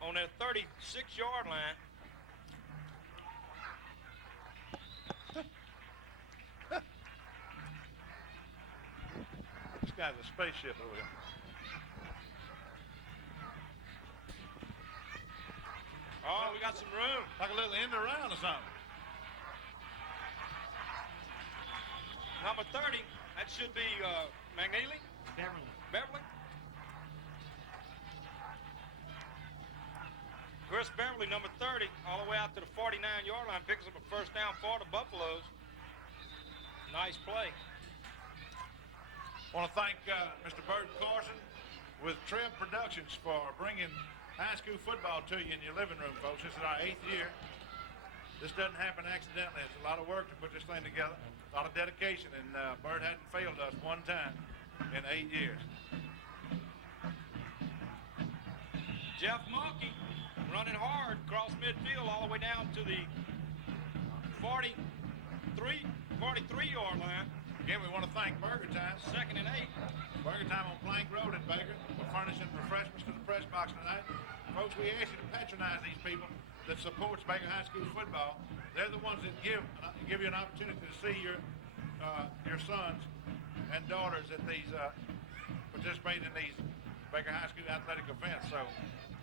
on their 36-yard line. This guy's a spaceship over there. Oh, we got some room. Like a little end around or something. Number 30, that should be McNeely? Beverly? Chris Beverly, number 30, all the way out to the 49-yard line, picks up a first down for the Buffaloes. Nice play. I want to thank Mr. Burton Carson with Treb Productions for bringing high school football to you in your living room, folks. This is our 8th year. This doesn't happen accidentally. It's a lot of work to put this thing together, a lot of dedication, and Bert hadn't failed us one time in 8 years. Jeff Mulkey running hard across midfield all the way down to the 43-yard line. Again, we want to thank Burger Time. 2nd and 8. Burger Time on Plank Road in Baker. We're furnishing refreshments to the press box tonight. Folks, we ask you to patronize these people that supports Baker High School football. They're the ones that give you an opportunity to see your sons and daughters at these participate in these Baker High School athletic events. So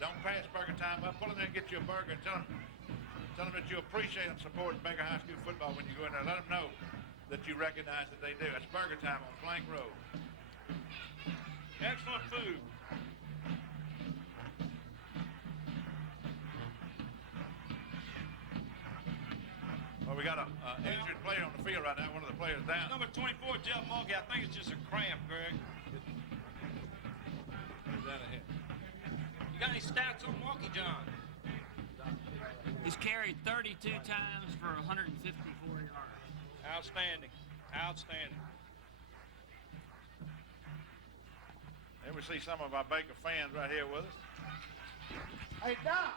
don't pass Burger Time up. Pull in there and get you a burger and tell them that you appreciate them supporting Baker High School football when you go in there. Let them know that you recognize that they do. That's Burger Time on Plank Road. Excellent food. Well, we got an injured player on the field right now. One of the players down. Number 24, Jeff Mulkey. I think it's just a cramp, Greg. He's down ahead. You got any stats on Mulkey, John? He's carried 32 times for 154 yards. Outstanding. Outstanding. And we see some of our Baker fans right here with us. Hey, Doc!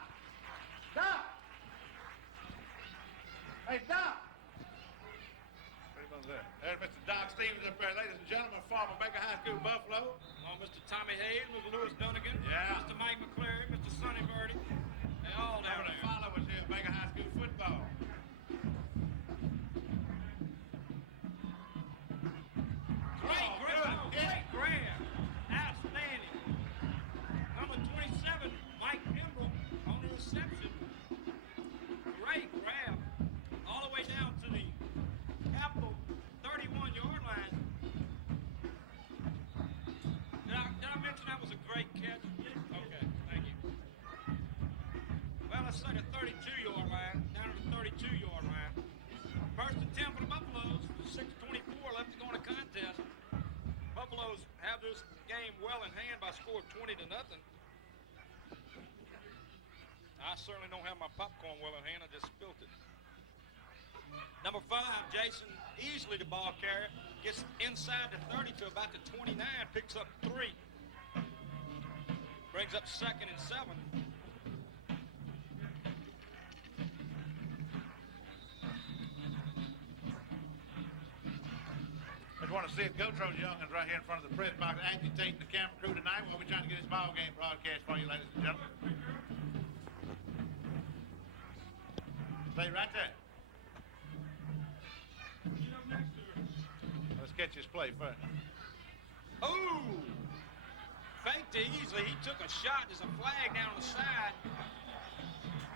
Doc! Hey, Doc! There's Mr. Doc Stevens up there, ladies and gentlemen, former Baker High School Buffalo. Mr. Tommy Hayes, Mr. Lewis Dunnigan, Yeah. Mr. Mike McClary, Mr. Sonny Birdie. They all down there. Follow us here at Baker High School football. Great grab. Outstanding. Number 27, Mike Pembrell on the reception. Great grab. All the way down to the capital 31-yard line. Did I mention that was a great catch? Okay, thank you. Well, let's say the 32-yard line, down to the 32-yard line. First and 10 for the Buffaloes. 6:24 left to go in the contest. Buffaloes have this game well in hand by a score of 20-0. I certainly don't have my popcorn well in hand. I just spilled it. Number 5, Jason, easily the ball carrier, gets inside the 30 to about the 29, picks up 3. Brings up 2nd and 7. I just want to see it. Gotro Youngins right here in front of the press box agitating the camera crew tonight while we're trying to get this ball game broadcast for you, ladies and gentlemen. Stay right there. Let's catch this play first. Ooh! Faked it easily. He took a shot. There's a flag down on the side.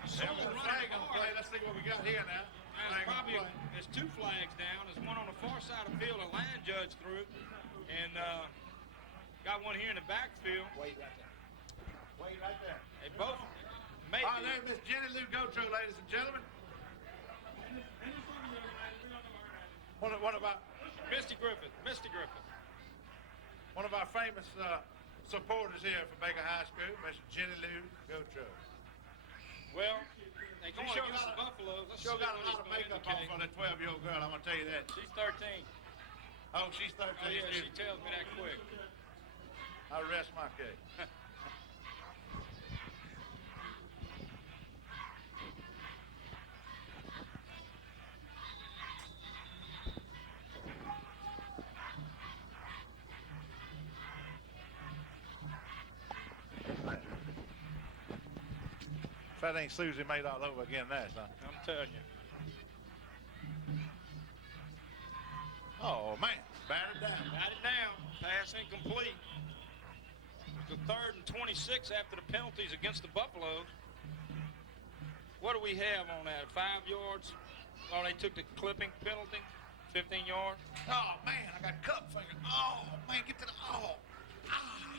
There's a flag on the play. Let's see what we got here now. There's 2 flags down. There's one on the far side of the field, a line judge through, and got one here in the backfield. Wait right there. Wait right there. They both made All right, there's Miss Jenny Lou Gotro, ladies and gentlemen. One of our Misty Griffith. One of our famous supporters here for Baker High School, Miss Jenny Lou Gotro. Well, they going against the Buffaloes. Sure got a lot of makeup on for that 12-year-old girl, I'm going to tell you that. She's 13. Oh, she's 13. Oh, yeah, she tells me that quick. I rest my case. If that ain't Susie made all over again, that's huh? I'm telling you. Oh, man. Batted down. Batted down. Pass incomplete. It's the 3rd and 26 after the penalties against the Buffaloes. What do we have on that? 5 yards? Oh, they took the clipping penalty. 15 yards. Oh, man, I got cup finger. Oh, man, get to the, oh. Ah.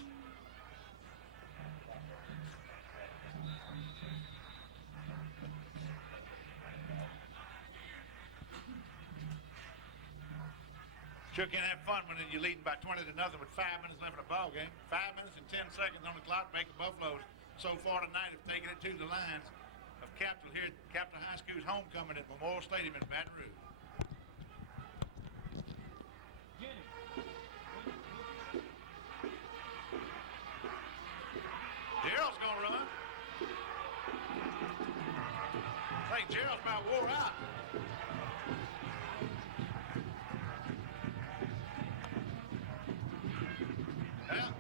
Sure can have fun when you're leading by 20 to nothing with 5 minutes left in the ball game. 5 minutes and 10 seconds on the clock. Baker Buffaloes so far tonight have taken it to the lines of Capital here at Capital High School's homecoming at Memorial Stadium in Baton Rouge. Gerald's gonna run. I think Gerald's about wore out. Well,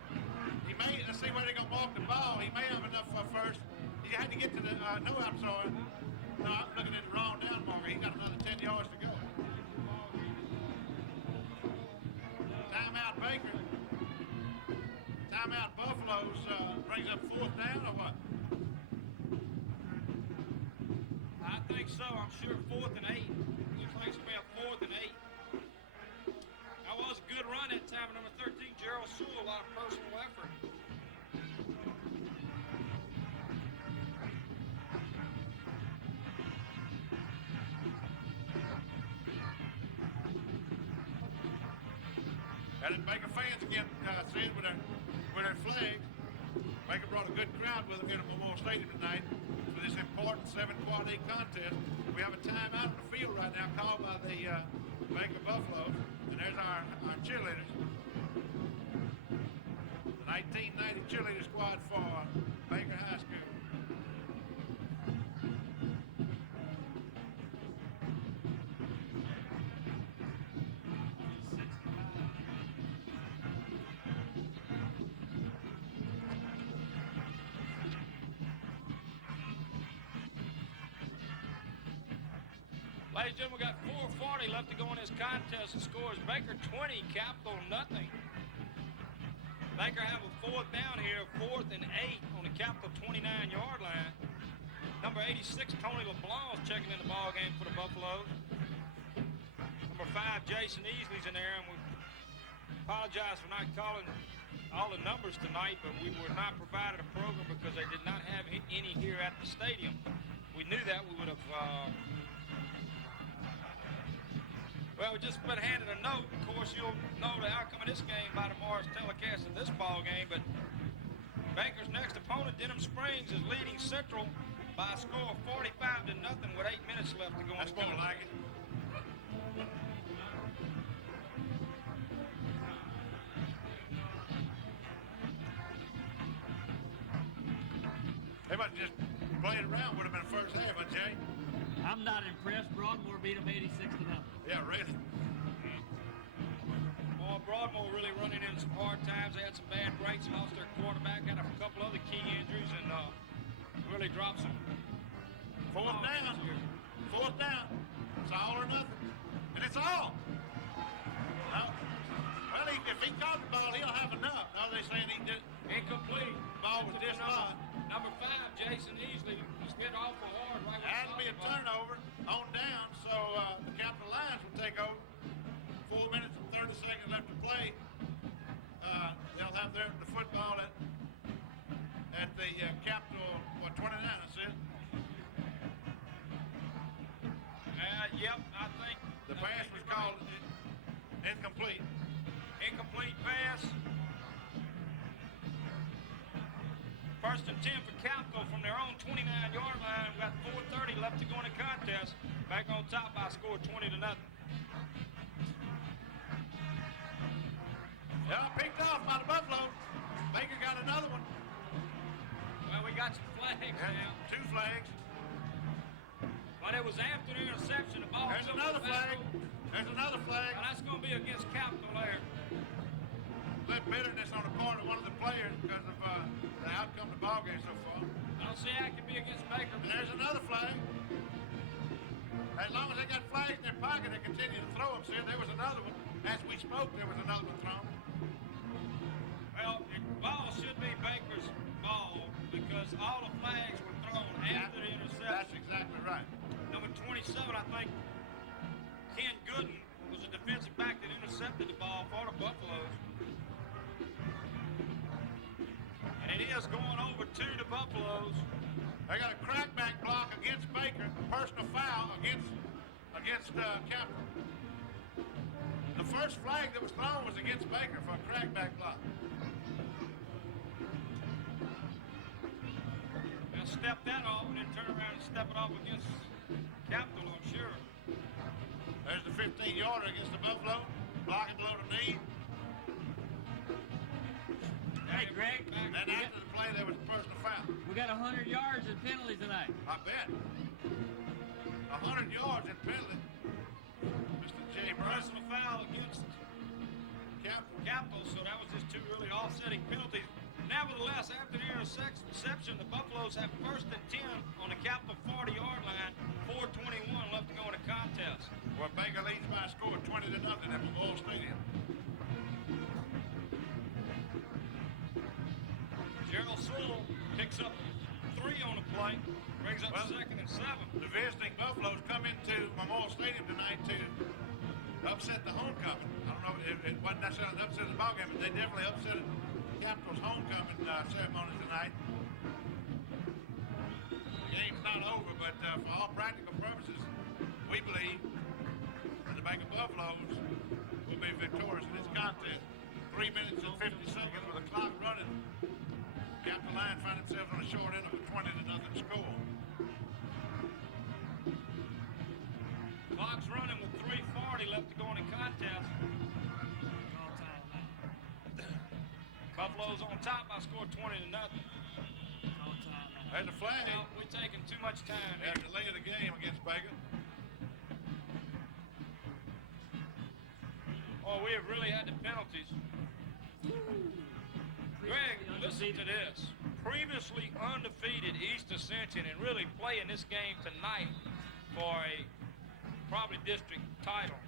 he may, let's see where they're gonna walk the ball. He may have enough for first. He had to get to the, no, I'm sorry. No, I'm looking at the wrong down marker. He's got another 10 yards to go. Timeout Baker. Timeout Buffaloes brings up 4th down or what? I think so. I'm sure 4th and 8. Looks like it's about 4th and 8. That was a good run that time. Number 13, Gerald Sewell, a lot of personal effort. And then Baker fans again seen with their flags. Baker brought a good crowd with them here at Memorial Stadium tonight for this important 7-quad A contest. We have a timeout on the field right now called by the Baker Buffaloes. And there's our cheerleaders. The 1990 cheerleader squad for Baker High School. Ladies and gentlemen, we got 4:40 left to go in this contest. The score is Baker 20, Capital nothing. Baker have a 4th down here, 4th and 8 on the Capital 29-yard line. Number 86, Tony LeBlanc is checking in the ball game for the Buffaloes. Number 5, Jason Easley's in there, and we apologize for not calling all the numbers tonight, but we were not provided a program because they did not have any here at the stadium. We knew that, we would have well, we just been handed a note. Of course, you'll know the outcome of this game by tomorrow's telecast of this ball game. But Baker's next opponent, Denham Springs, is leading Central by a score of 45 to nothing with 8 minutes left to go. That's more like it. They might just play it around. Would have been the first half, huh, Jay? I'm not impressed. Broadmoor beat them 86 to nothing. Yeah, really. Boy, Broadmoor really running into some hard times. They had some bad breaks, lost their quarterback, had a couple other key injuries, and really dropped some. 4th down. 4th down. It's all or nothing. And it's all. No. Well, if he caught the ball, he'll have enough. Now they're saying he did. Incomplete. Ball was dislodged. Number 5, Jason Easley, was hit awful hard right when That'll be a turnover on down, so the Capital Lions will take over. 4 minutes and 30 seconds left to play. They'll have the football at the Capital, 29, that's it. Yep, I think. The pass was called incomplete. Incomplete pass. 1st and 10 for Capital from their own 29-yard line. We've got 4:30 left to go in the contest. Back on top by a score of 20 to nothing. Yeah, picked off by the Buffalo. Baker got another one. Well, we got some flags now. 2 flags. But it was after the interception. The ball. There's another flag. There's another flag. Well, that's going to be against Capital there. Little bitterness on the part of one of the players because of the outcome of the ball game so far. I don't see how it can be against Baker. And there's another flag. As long as they got flags in their pocket, they continue to throw them. See, there was another one. As we spoke, there was another one thrown. Well, the ball should be Baker's ball because all the flags were thrown after the interception. That's exactly right. Number 27, I think, Ken Gooden was a defensive back that intercepted the ball for the Buffaloes. And it is going over to the Buffaloes. They got a crackback block against Baker, a personal foul against Captain. The first flag that was thrown was against Baker for a crackback block. They'll step that off and then turn around and step it off against Capital, I'm sure. There's the 15-yarder against the Buffalo, blocking below the knee. Hey, Greg. And after the play, there was a personal foul. We got 100 yards in penalties tonight. I bet. 100 yards in penalty. Mr. J. Bryson. Personal foul against Capital, so that was just two really offsetting penalties. Nevertheless, after the interception, the Buffaloes have 1st and 10 on the Capital 40-yard line, 4:21 left to go in the contest. Well, Baker leads by a score of 20-0 at Memorial Stadium. Gerald Sewell picks up 3 on the play, brings up 2nd and 7. The visiting Buffaloes come into Memorial Stadium tonight to upset the homecoming. I don't know, it wasn't necessarily an upset of the ballgame, but they definitely upset Capital's homecoming ceremony tonight. The game's not over, but for all practical purposes, we believe that the Baker Buffaloes will be victorious in this contest. 3 minutes and 50 seconds with the clock running. Capital Line find themselves on the short end of a 20-0 score. Clock's running with 3:40 left to go in the contest. Buffalo's on top by a score 20-0. There's the flag. Well, we're taking too much time here. At the delay of the game against Baker. Oh, we have really had the penalties. Greg, listen to this. Previously undefeated East Ascension and really playing this game tonight for a probably district title.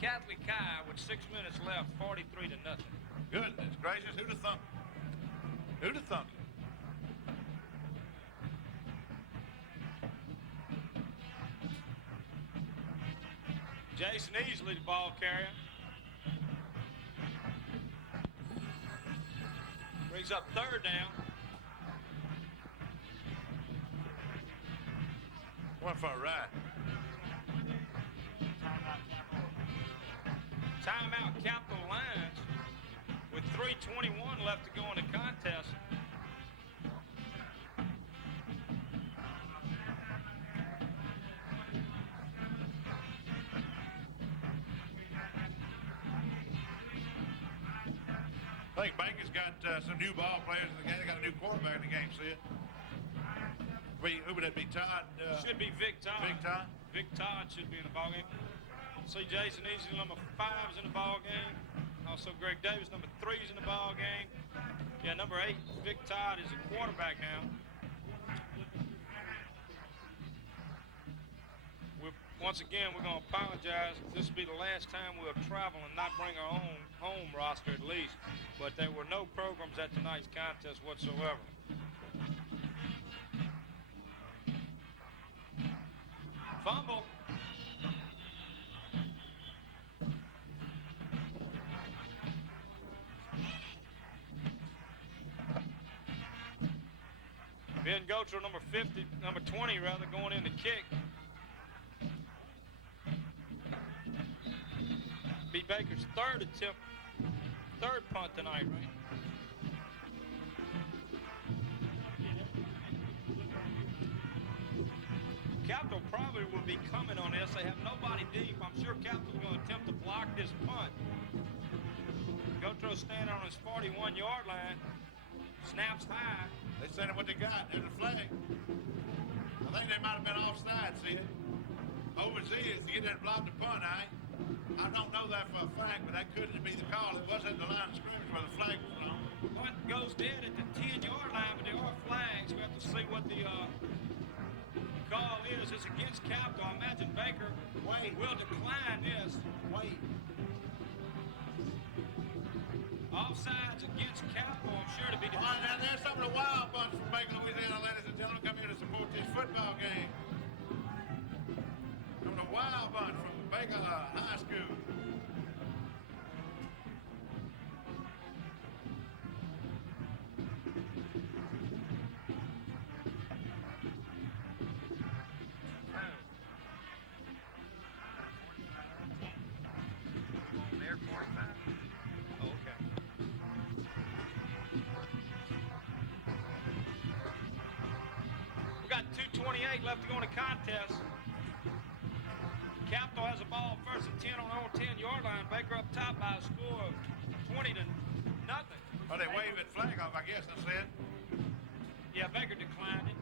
Catholic High with 6 minutes left, 43-0. Goodness gracious, who'd have thunk it? Who'd have thunk it? Jason Easley, the ball carrier. Brings up 3rd down. One for a ride. Timeout Capital Lions with 3:21 left to go in the contest. I think Baker's got some new ball players in the game. They got a new quarterback in the game, see it? Who would that be, Todd? Should be Vic Todd. Vic Todd? Vic Todd should be in the ballgame. See Jason Easley, number 5's in the ballgame. Also Greg Davis, number 3's in the ballgame. Yeah, number 8, Vic Todd, is a quarterback now. Once again, we're going to apologize. This will be the last time we'll travel and not bring our own home roster at least. But there were no programs at tonight's contest whatsoever. Fumble. Ben Gotro, number 20 rather, going in to kick. Be Baker's 3rd attempt, 3rd punt tonight, right? Capital probably will be coming on this. They have nobody deep. I'm sure Capital's going to attempt to block this punt. Gotro standing on his 41-yard line. Snaps high. They sent him what they got. There's a flag. I think they might have been offside, see it? Overseas to get there and block the punt, I don't know that for a fact, but that couldn't be the call. It was at the line of scrimmage where the flag was thrown. Punt goes dead at the 10-yard line, but there are flags. We have to see what the call is. It's against Capital. I imagine Baker will decline this. Offsides against Capital, I'm sure to be All right, now there's some of the wild bunch from Baker, Louisiana, ladies and gentlemen, come here to support this football game. Some of the wild bunch from Baker High School. got 2:28 left to go in the contest. Capital has the ball first and 10 on their own 10-yard line. Baker up top by a score of 20-0. Oh, they waved that flag off, I guess, that's it. Yeah, Baker declined it.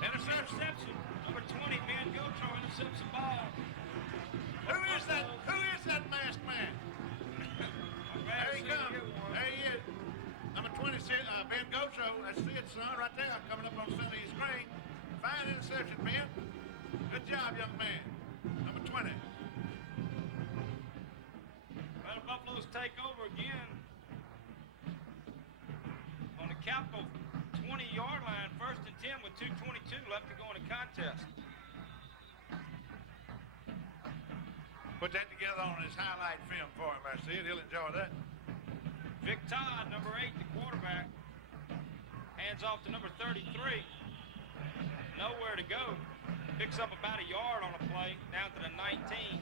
Interception. Number 20, Ben Gotro intercepts the ball. Who is that masked man? There he comes. There he is. Number 20, Ben Gotro. That's it, son, right there, coming up on the center of your screen. Fine interception, Ben. Good job, young man. Number 20. Well, the Buffaloes take over again on the Capital 20-yard line, first and 10 with 2:22 left to go in the contest. Put that together on his highlight film for him, I see it. He'll enjoy that. Vic Todd, number 8, the quarterback, hands off to number 33. Nowhere to go. Picks up about a yard on a play, down to the 19.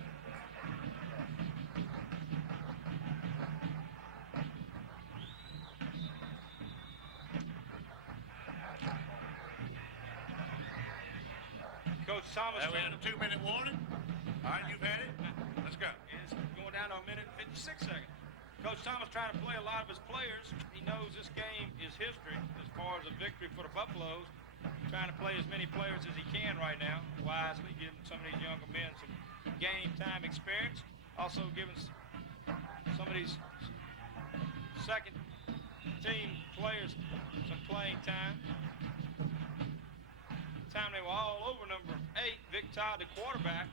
Coach Thomas. Now we had a 2-minute warning. All right, you've had it. Let's go. It's going down to a minute and 56 seconds. Coach Thomas trying to play a lot of his players. He knows this game is history as far as a victory for the Buffaloes. Trying to play as many players as he can right now, wisely, giving some of these younger men some game time experience. Also giving some of these second team players some playing time. They were all over number 8, Vic Todd, the quarterback.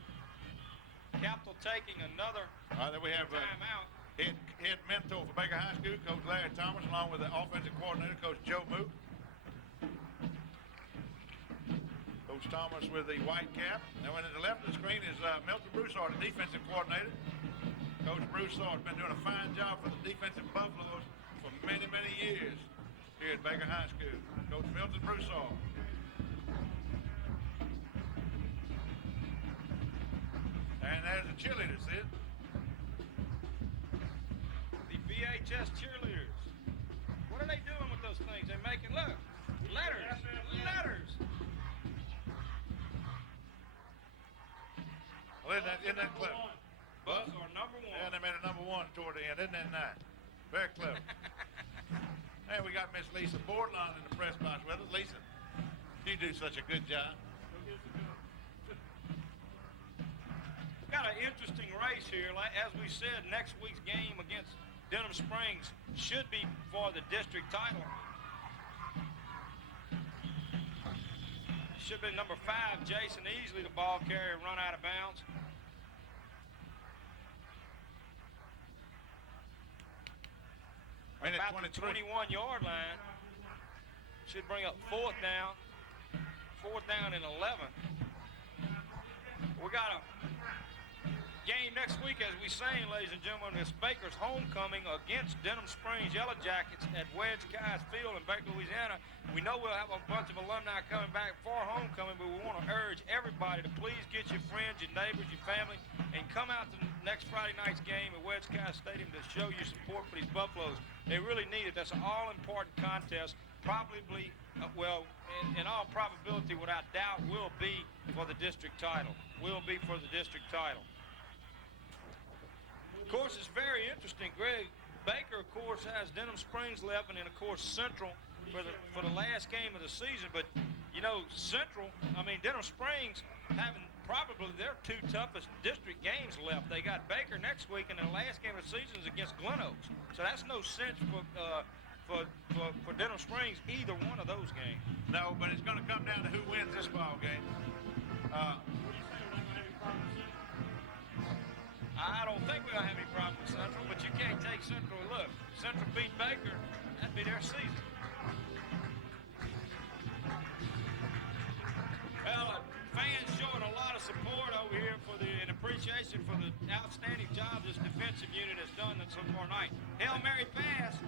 Capital taking another Then we have timeout. head mentor for Baker High School, Coach Larry Thomas, along with the offensive coordinator, Coach Joe Mook. Coach Thomas with the white cap. Now, on the left of the screen is Milton Broussard, the defensive coordinator. Coach Broussard has been doing a fine job for the defensive Buffaloes for many, many years here at Baker High School. Coach Milton Broussard. And there's the cheerleaders, see it? The VHS cheerleaders. What are they doing with those things? They're making, look, letters. Well, isn't that clever? Bucks are number 1. Yeah, they made a number 1 toward the end. Isn't that nice? Very clever. Hey, we got Miss Lisa Bordelon in the press box with us. Lisa, you do such a good job. Got an interesting race here. As we said, next week's game against Denham Springs should be for the district title. Should be number 5, Jason Easley, the ball carrier, run out of bounds. About the 21-yard line. Should bring up 4th down. 4th down and 11. We got a game next week, as we saying, ladies and gentlemen. It's Baker's homecoming against Denham Springs Yellow Jackets at Wedge Skies Field in Baker, Louisiana. We know we'll have a bunch of alumni coming back for homecoming, but we want to urge everybody to please get your friends, your neighbors, your family, and come out to next Friday night's game at Wedge Skies Stadium to show your support for these Buffaloes. They really need it. That's an all-important contest. Probably, in all probability, without doubt, will be for the district title. Of course, it's very interesting, Greg. Baker, of course, has Denham Springs left, and then, of course, Central for the last game of the season. But, you know, Denham Springs having probably their 2 toughest district games left. They got Baker next week, and the last game of the season is against Glen Oaks. So that's no cinch for Denham Springs, either one of those games. No, but it's going to come down to who wins this ball game. I don't think we'll have any problem with Central, but you can't take Central. Look, Central beat Baker. That'd be their season. Well, fans showing a lot of support over here and appreciation for the outstanding job this defensive unit has done so far tonight. Hail Mary pass.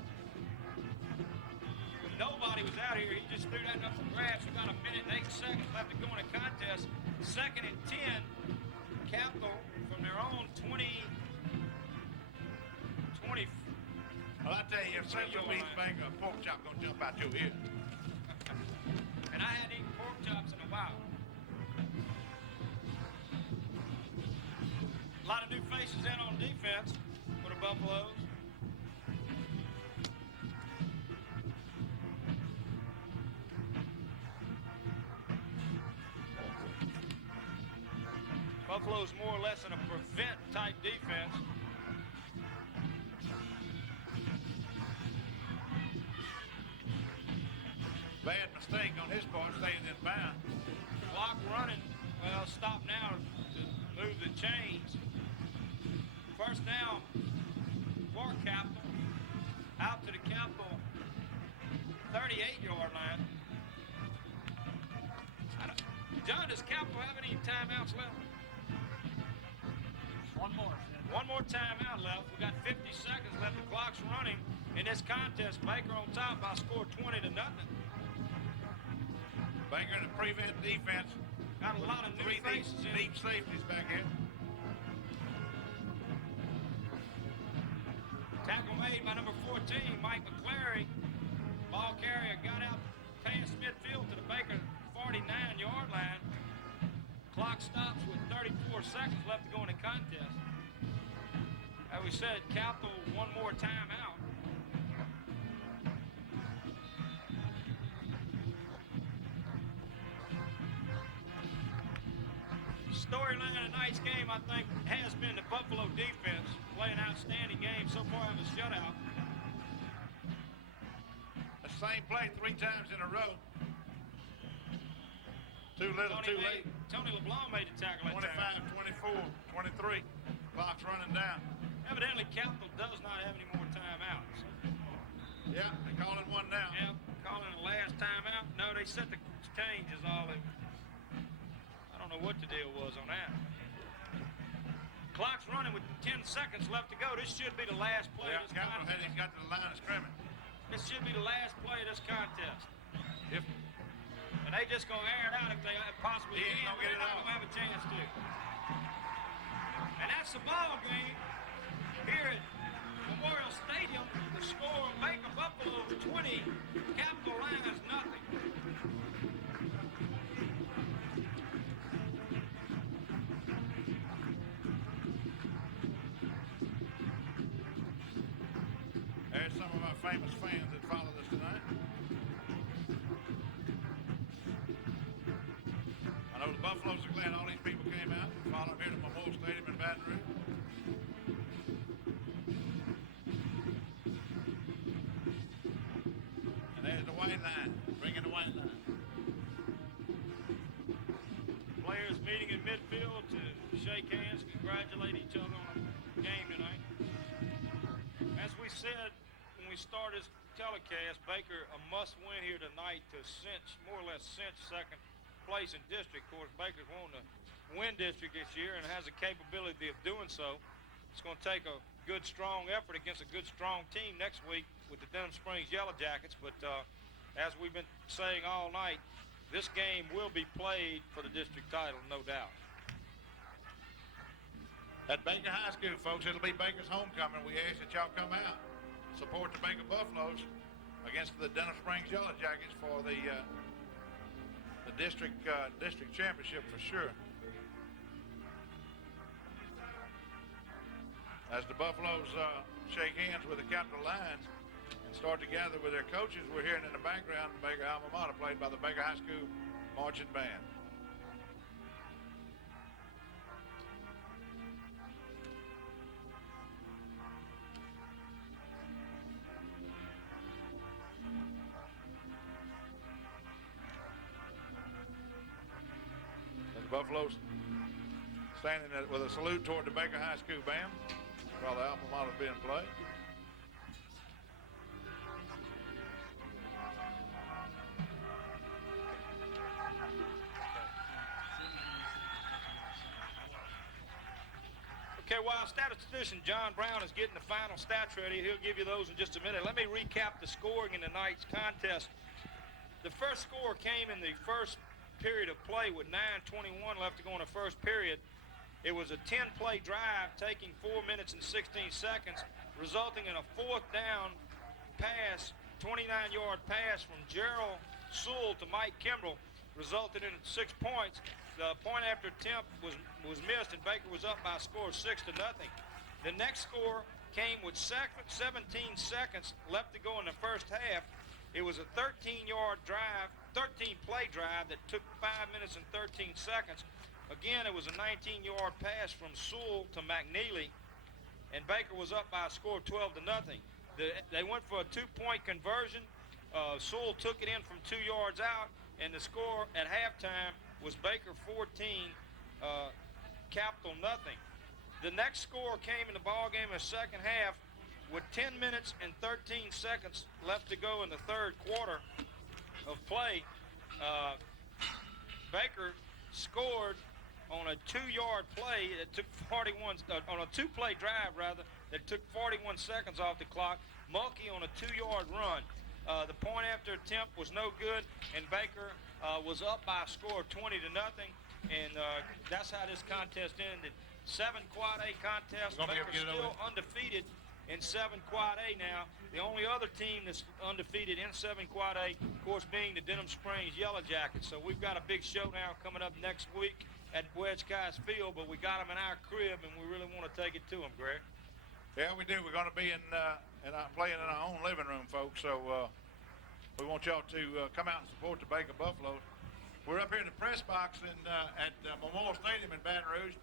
Nobody was out here. He just threw that up for grabs. We got a minute and 8 seconds left to go in the contest. 2nd and 10. Capital from their own 20. Well, I tell you, if Central beats Baker, a pork chop gonna jump out your ear. I hadn't eaten pork chops in a while. A lot of new faces in on defense for the Buffaloes. Buffalo's more or less in a prevent-type defense. Bad mistake on his part, staying in bounds. Clock running. Well, stop now to move the chains. First down for Capital. Out to the Capital 38-yard line. John, does Capital have any timeouts left? One more. One more timeout left. We got 50 seconds left. The clock's running in this contest. Baker on top by a score 20-0. Baker in the prevent defense. Got a lot of new Three faces in. deep safeties back here. Tackle made by number 14, Mike McClary. Ball carrier got out past midfield to the Baker 49-yard line. Clock stops with 34 seconds left to go in the contest. As we said, Capital one more timeout. Storyline of tonight's game, I think, has been the Buffalo defense. Play an outstanding game so far in the shutout. The same play 3 times in a row. Too little, too late. Tony LeBlanc made the tackle that 25, time. 24, 23. Clock's running down. Evidently, Capital does not have any more timeouts. Yeah, they're calling one now. Yep, calling the last timeout. No, they set the changes all in. I don't know what the deal was on that. Clock's running with 10 seconds left to go. This should be the last play Yeah, of this Capital contest. he's got to the line of scrimmage. This should be the last play of this contest. If And they just gonna air it out if they possibly He ain't can, gonna but get they're it not off. gonna have a chance to. And that's the ball game here at Memorial Stadium. The score, Baker Buffalo 20, Capital Lions nothing. there's some of our famous fans that followed us tonight. I know the Buffaloes are glad all these people came out and followed here to Memorial Stadium in Baton Rouge. And there's the white line, bringing the white line. Players meeting in midfield to shake hands, congratulate each other on the game tonight. As we said when we started this telecast, Baker a must-win here tonight to more or less cinch second place in district. Of course, Baker's wanting to win district this year and has the capability of doing so. It's going to take a good, strong effort against a good, strong team next week with the Denham Springs Yellow Jackets. But as we've been saying all night, this game will be played for the district title, no doubt. At Baker High School, folks, it'll be Baker's homecoming. We ask that y'all come out, support the Baker Buffaloes against the Denham Springs Yellow Jackets for the district championship for sure. As the Buffaloes shake hands with the Capital Lions and start to gather with their coaches, we're hearing in the background the Baker alma mater played by the Baker High School marching band. Buffaloes standing with a salute toward the Baker High School band while the alma mater is being played. Okay, while statistician John Brown is getting the final stats ready, he'll give you those in just a minute. Let me recap the scoring in tonight's contest. The first score came in the first period of play with 9:21 left to go in the first period. It was a 10-play drive taking 4 minutes and 16 seconds, resulting in a 4th down pass, 29-yard pass from Gerald Sewell to Mike Kimbrell resulted in 6 points. The point after attempt was missed, and Baker was up by a score of 6-0. The next score came with 17 seconds left to go in the first half. It was a 13-play drive that took 5 minutes and 13 seconds. Again, it was a 19-yard pass from Sewell to McNeely, and Baker was up by a score of 12-0. They went for a 2-point conversion. Sewell took it in from 2 yards out, and the score at halftime was Baker 14, Capital nothing. The next score came in the ball game in the second half with 10 minutes and 13 seconds left to go in the third quarter of play. Baker scored on a 2-yard play that took 41, on a 2-play drive rather, that took 41 seconds off the clock. Mulkey on a 2-yard run. The point after attempt was no good, and Baker was up by a score of 20-0, and that's how this contest ended. 7 Quad A contests. Baker still undefeated in 7 Quad A now. The only other team that's undefeated in 7 Quad A, of course, being the Denham Springs Yellow Jackets. So we've got a big showdown coming up next week at Wedge Kies Field, but we got them in our crib, and we really want to take it to them, Greg. Yeah, we do. We're going to be playing in our own living room, folks. So we want y'all to come out and support the Baker Buffaloes. We're up here in the press box at Memorial Stadium in Baton Rouge,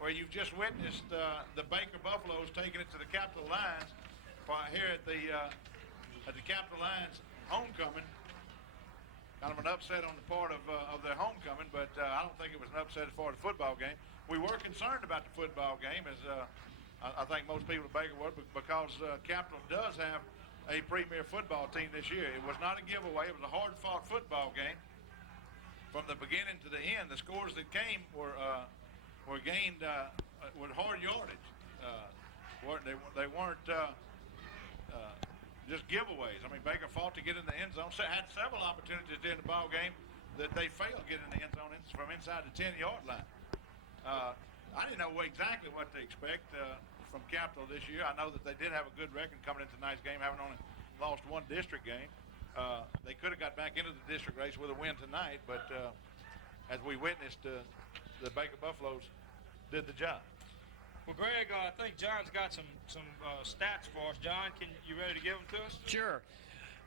where you've just witnessed the Baker Buffaloes taking it to the Capitol Lions here at the Capitol Lions homecoming. Kind of an upset on the part of their homecoming, but I don't think it was an upset as far as the football game. We were concerned about the football game, as I think most people at Baker were, because Capitol does have a premier football team this year. It was not a giveaway. It was a hard-fought football game from the beginning to the end. The scores that came were gained with hard yardage. They weren't just giveaways. I mean, Baker fought to get in the end zone. Had several opportunities in the ball game that they failed to get in the end zone from inside the 10-yard line. I didn't know exactly what to expect from Capitol this year. I know that they did have a good record coming into tonight's game, having only lost one district game. They could have got back into the district race with a win tonight, but as we witnessed, the Baker Buffaloes did the job. Well, Greg, I think John's got some stats for us. John, you ready to give them to us? Sure.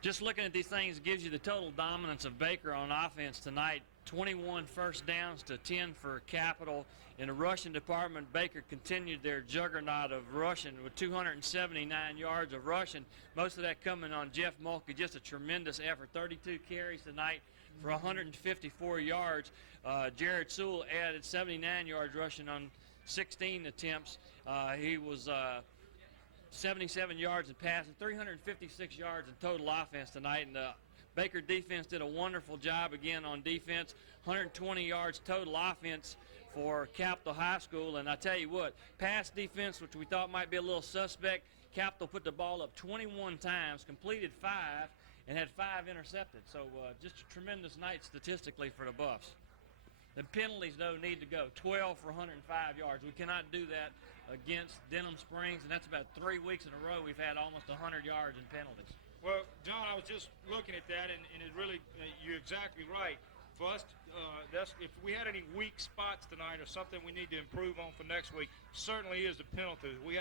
Just looking at these things gives you the total dominance of Baker on offense tonight. 21 first downs to 10 for Capital. In the rushing department, Baker continued their juggernaut of rushing with 279 yards of rushing. Most of that coming on Jeff Mulkey. Just a tremendous effort. 32 carries tonight for 154 yards. Jared Sewell added 79 yards rushing on 16 attempts. He was 77 yards in passing, 356 yards in total offense tonight. And the Baker defense did a wonderful job again on defense. 120 yards total offense for Capital High School. And I tell you what, pass defense, which we thought might be a little suspect, Capital put the ball up 21 times, completed 5, and had 5 intercepted. So just a tremendous night statistically for the Buffs. The penalties, though, need to go. 12 for 105 yards. We cannot do that against Denham Springs, and that's about 3 weeks in a row we've had almost 100 yards in penalties. Well, John, I was just looking at that, and it really, you're exactly right. For us, if we had any weak spots tonight or something we need to improve on for next week, certainly is the penalties. We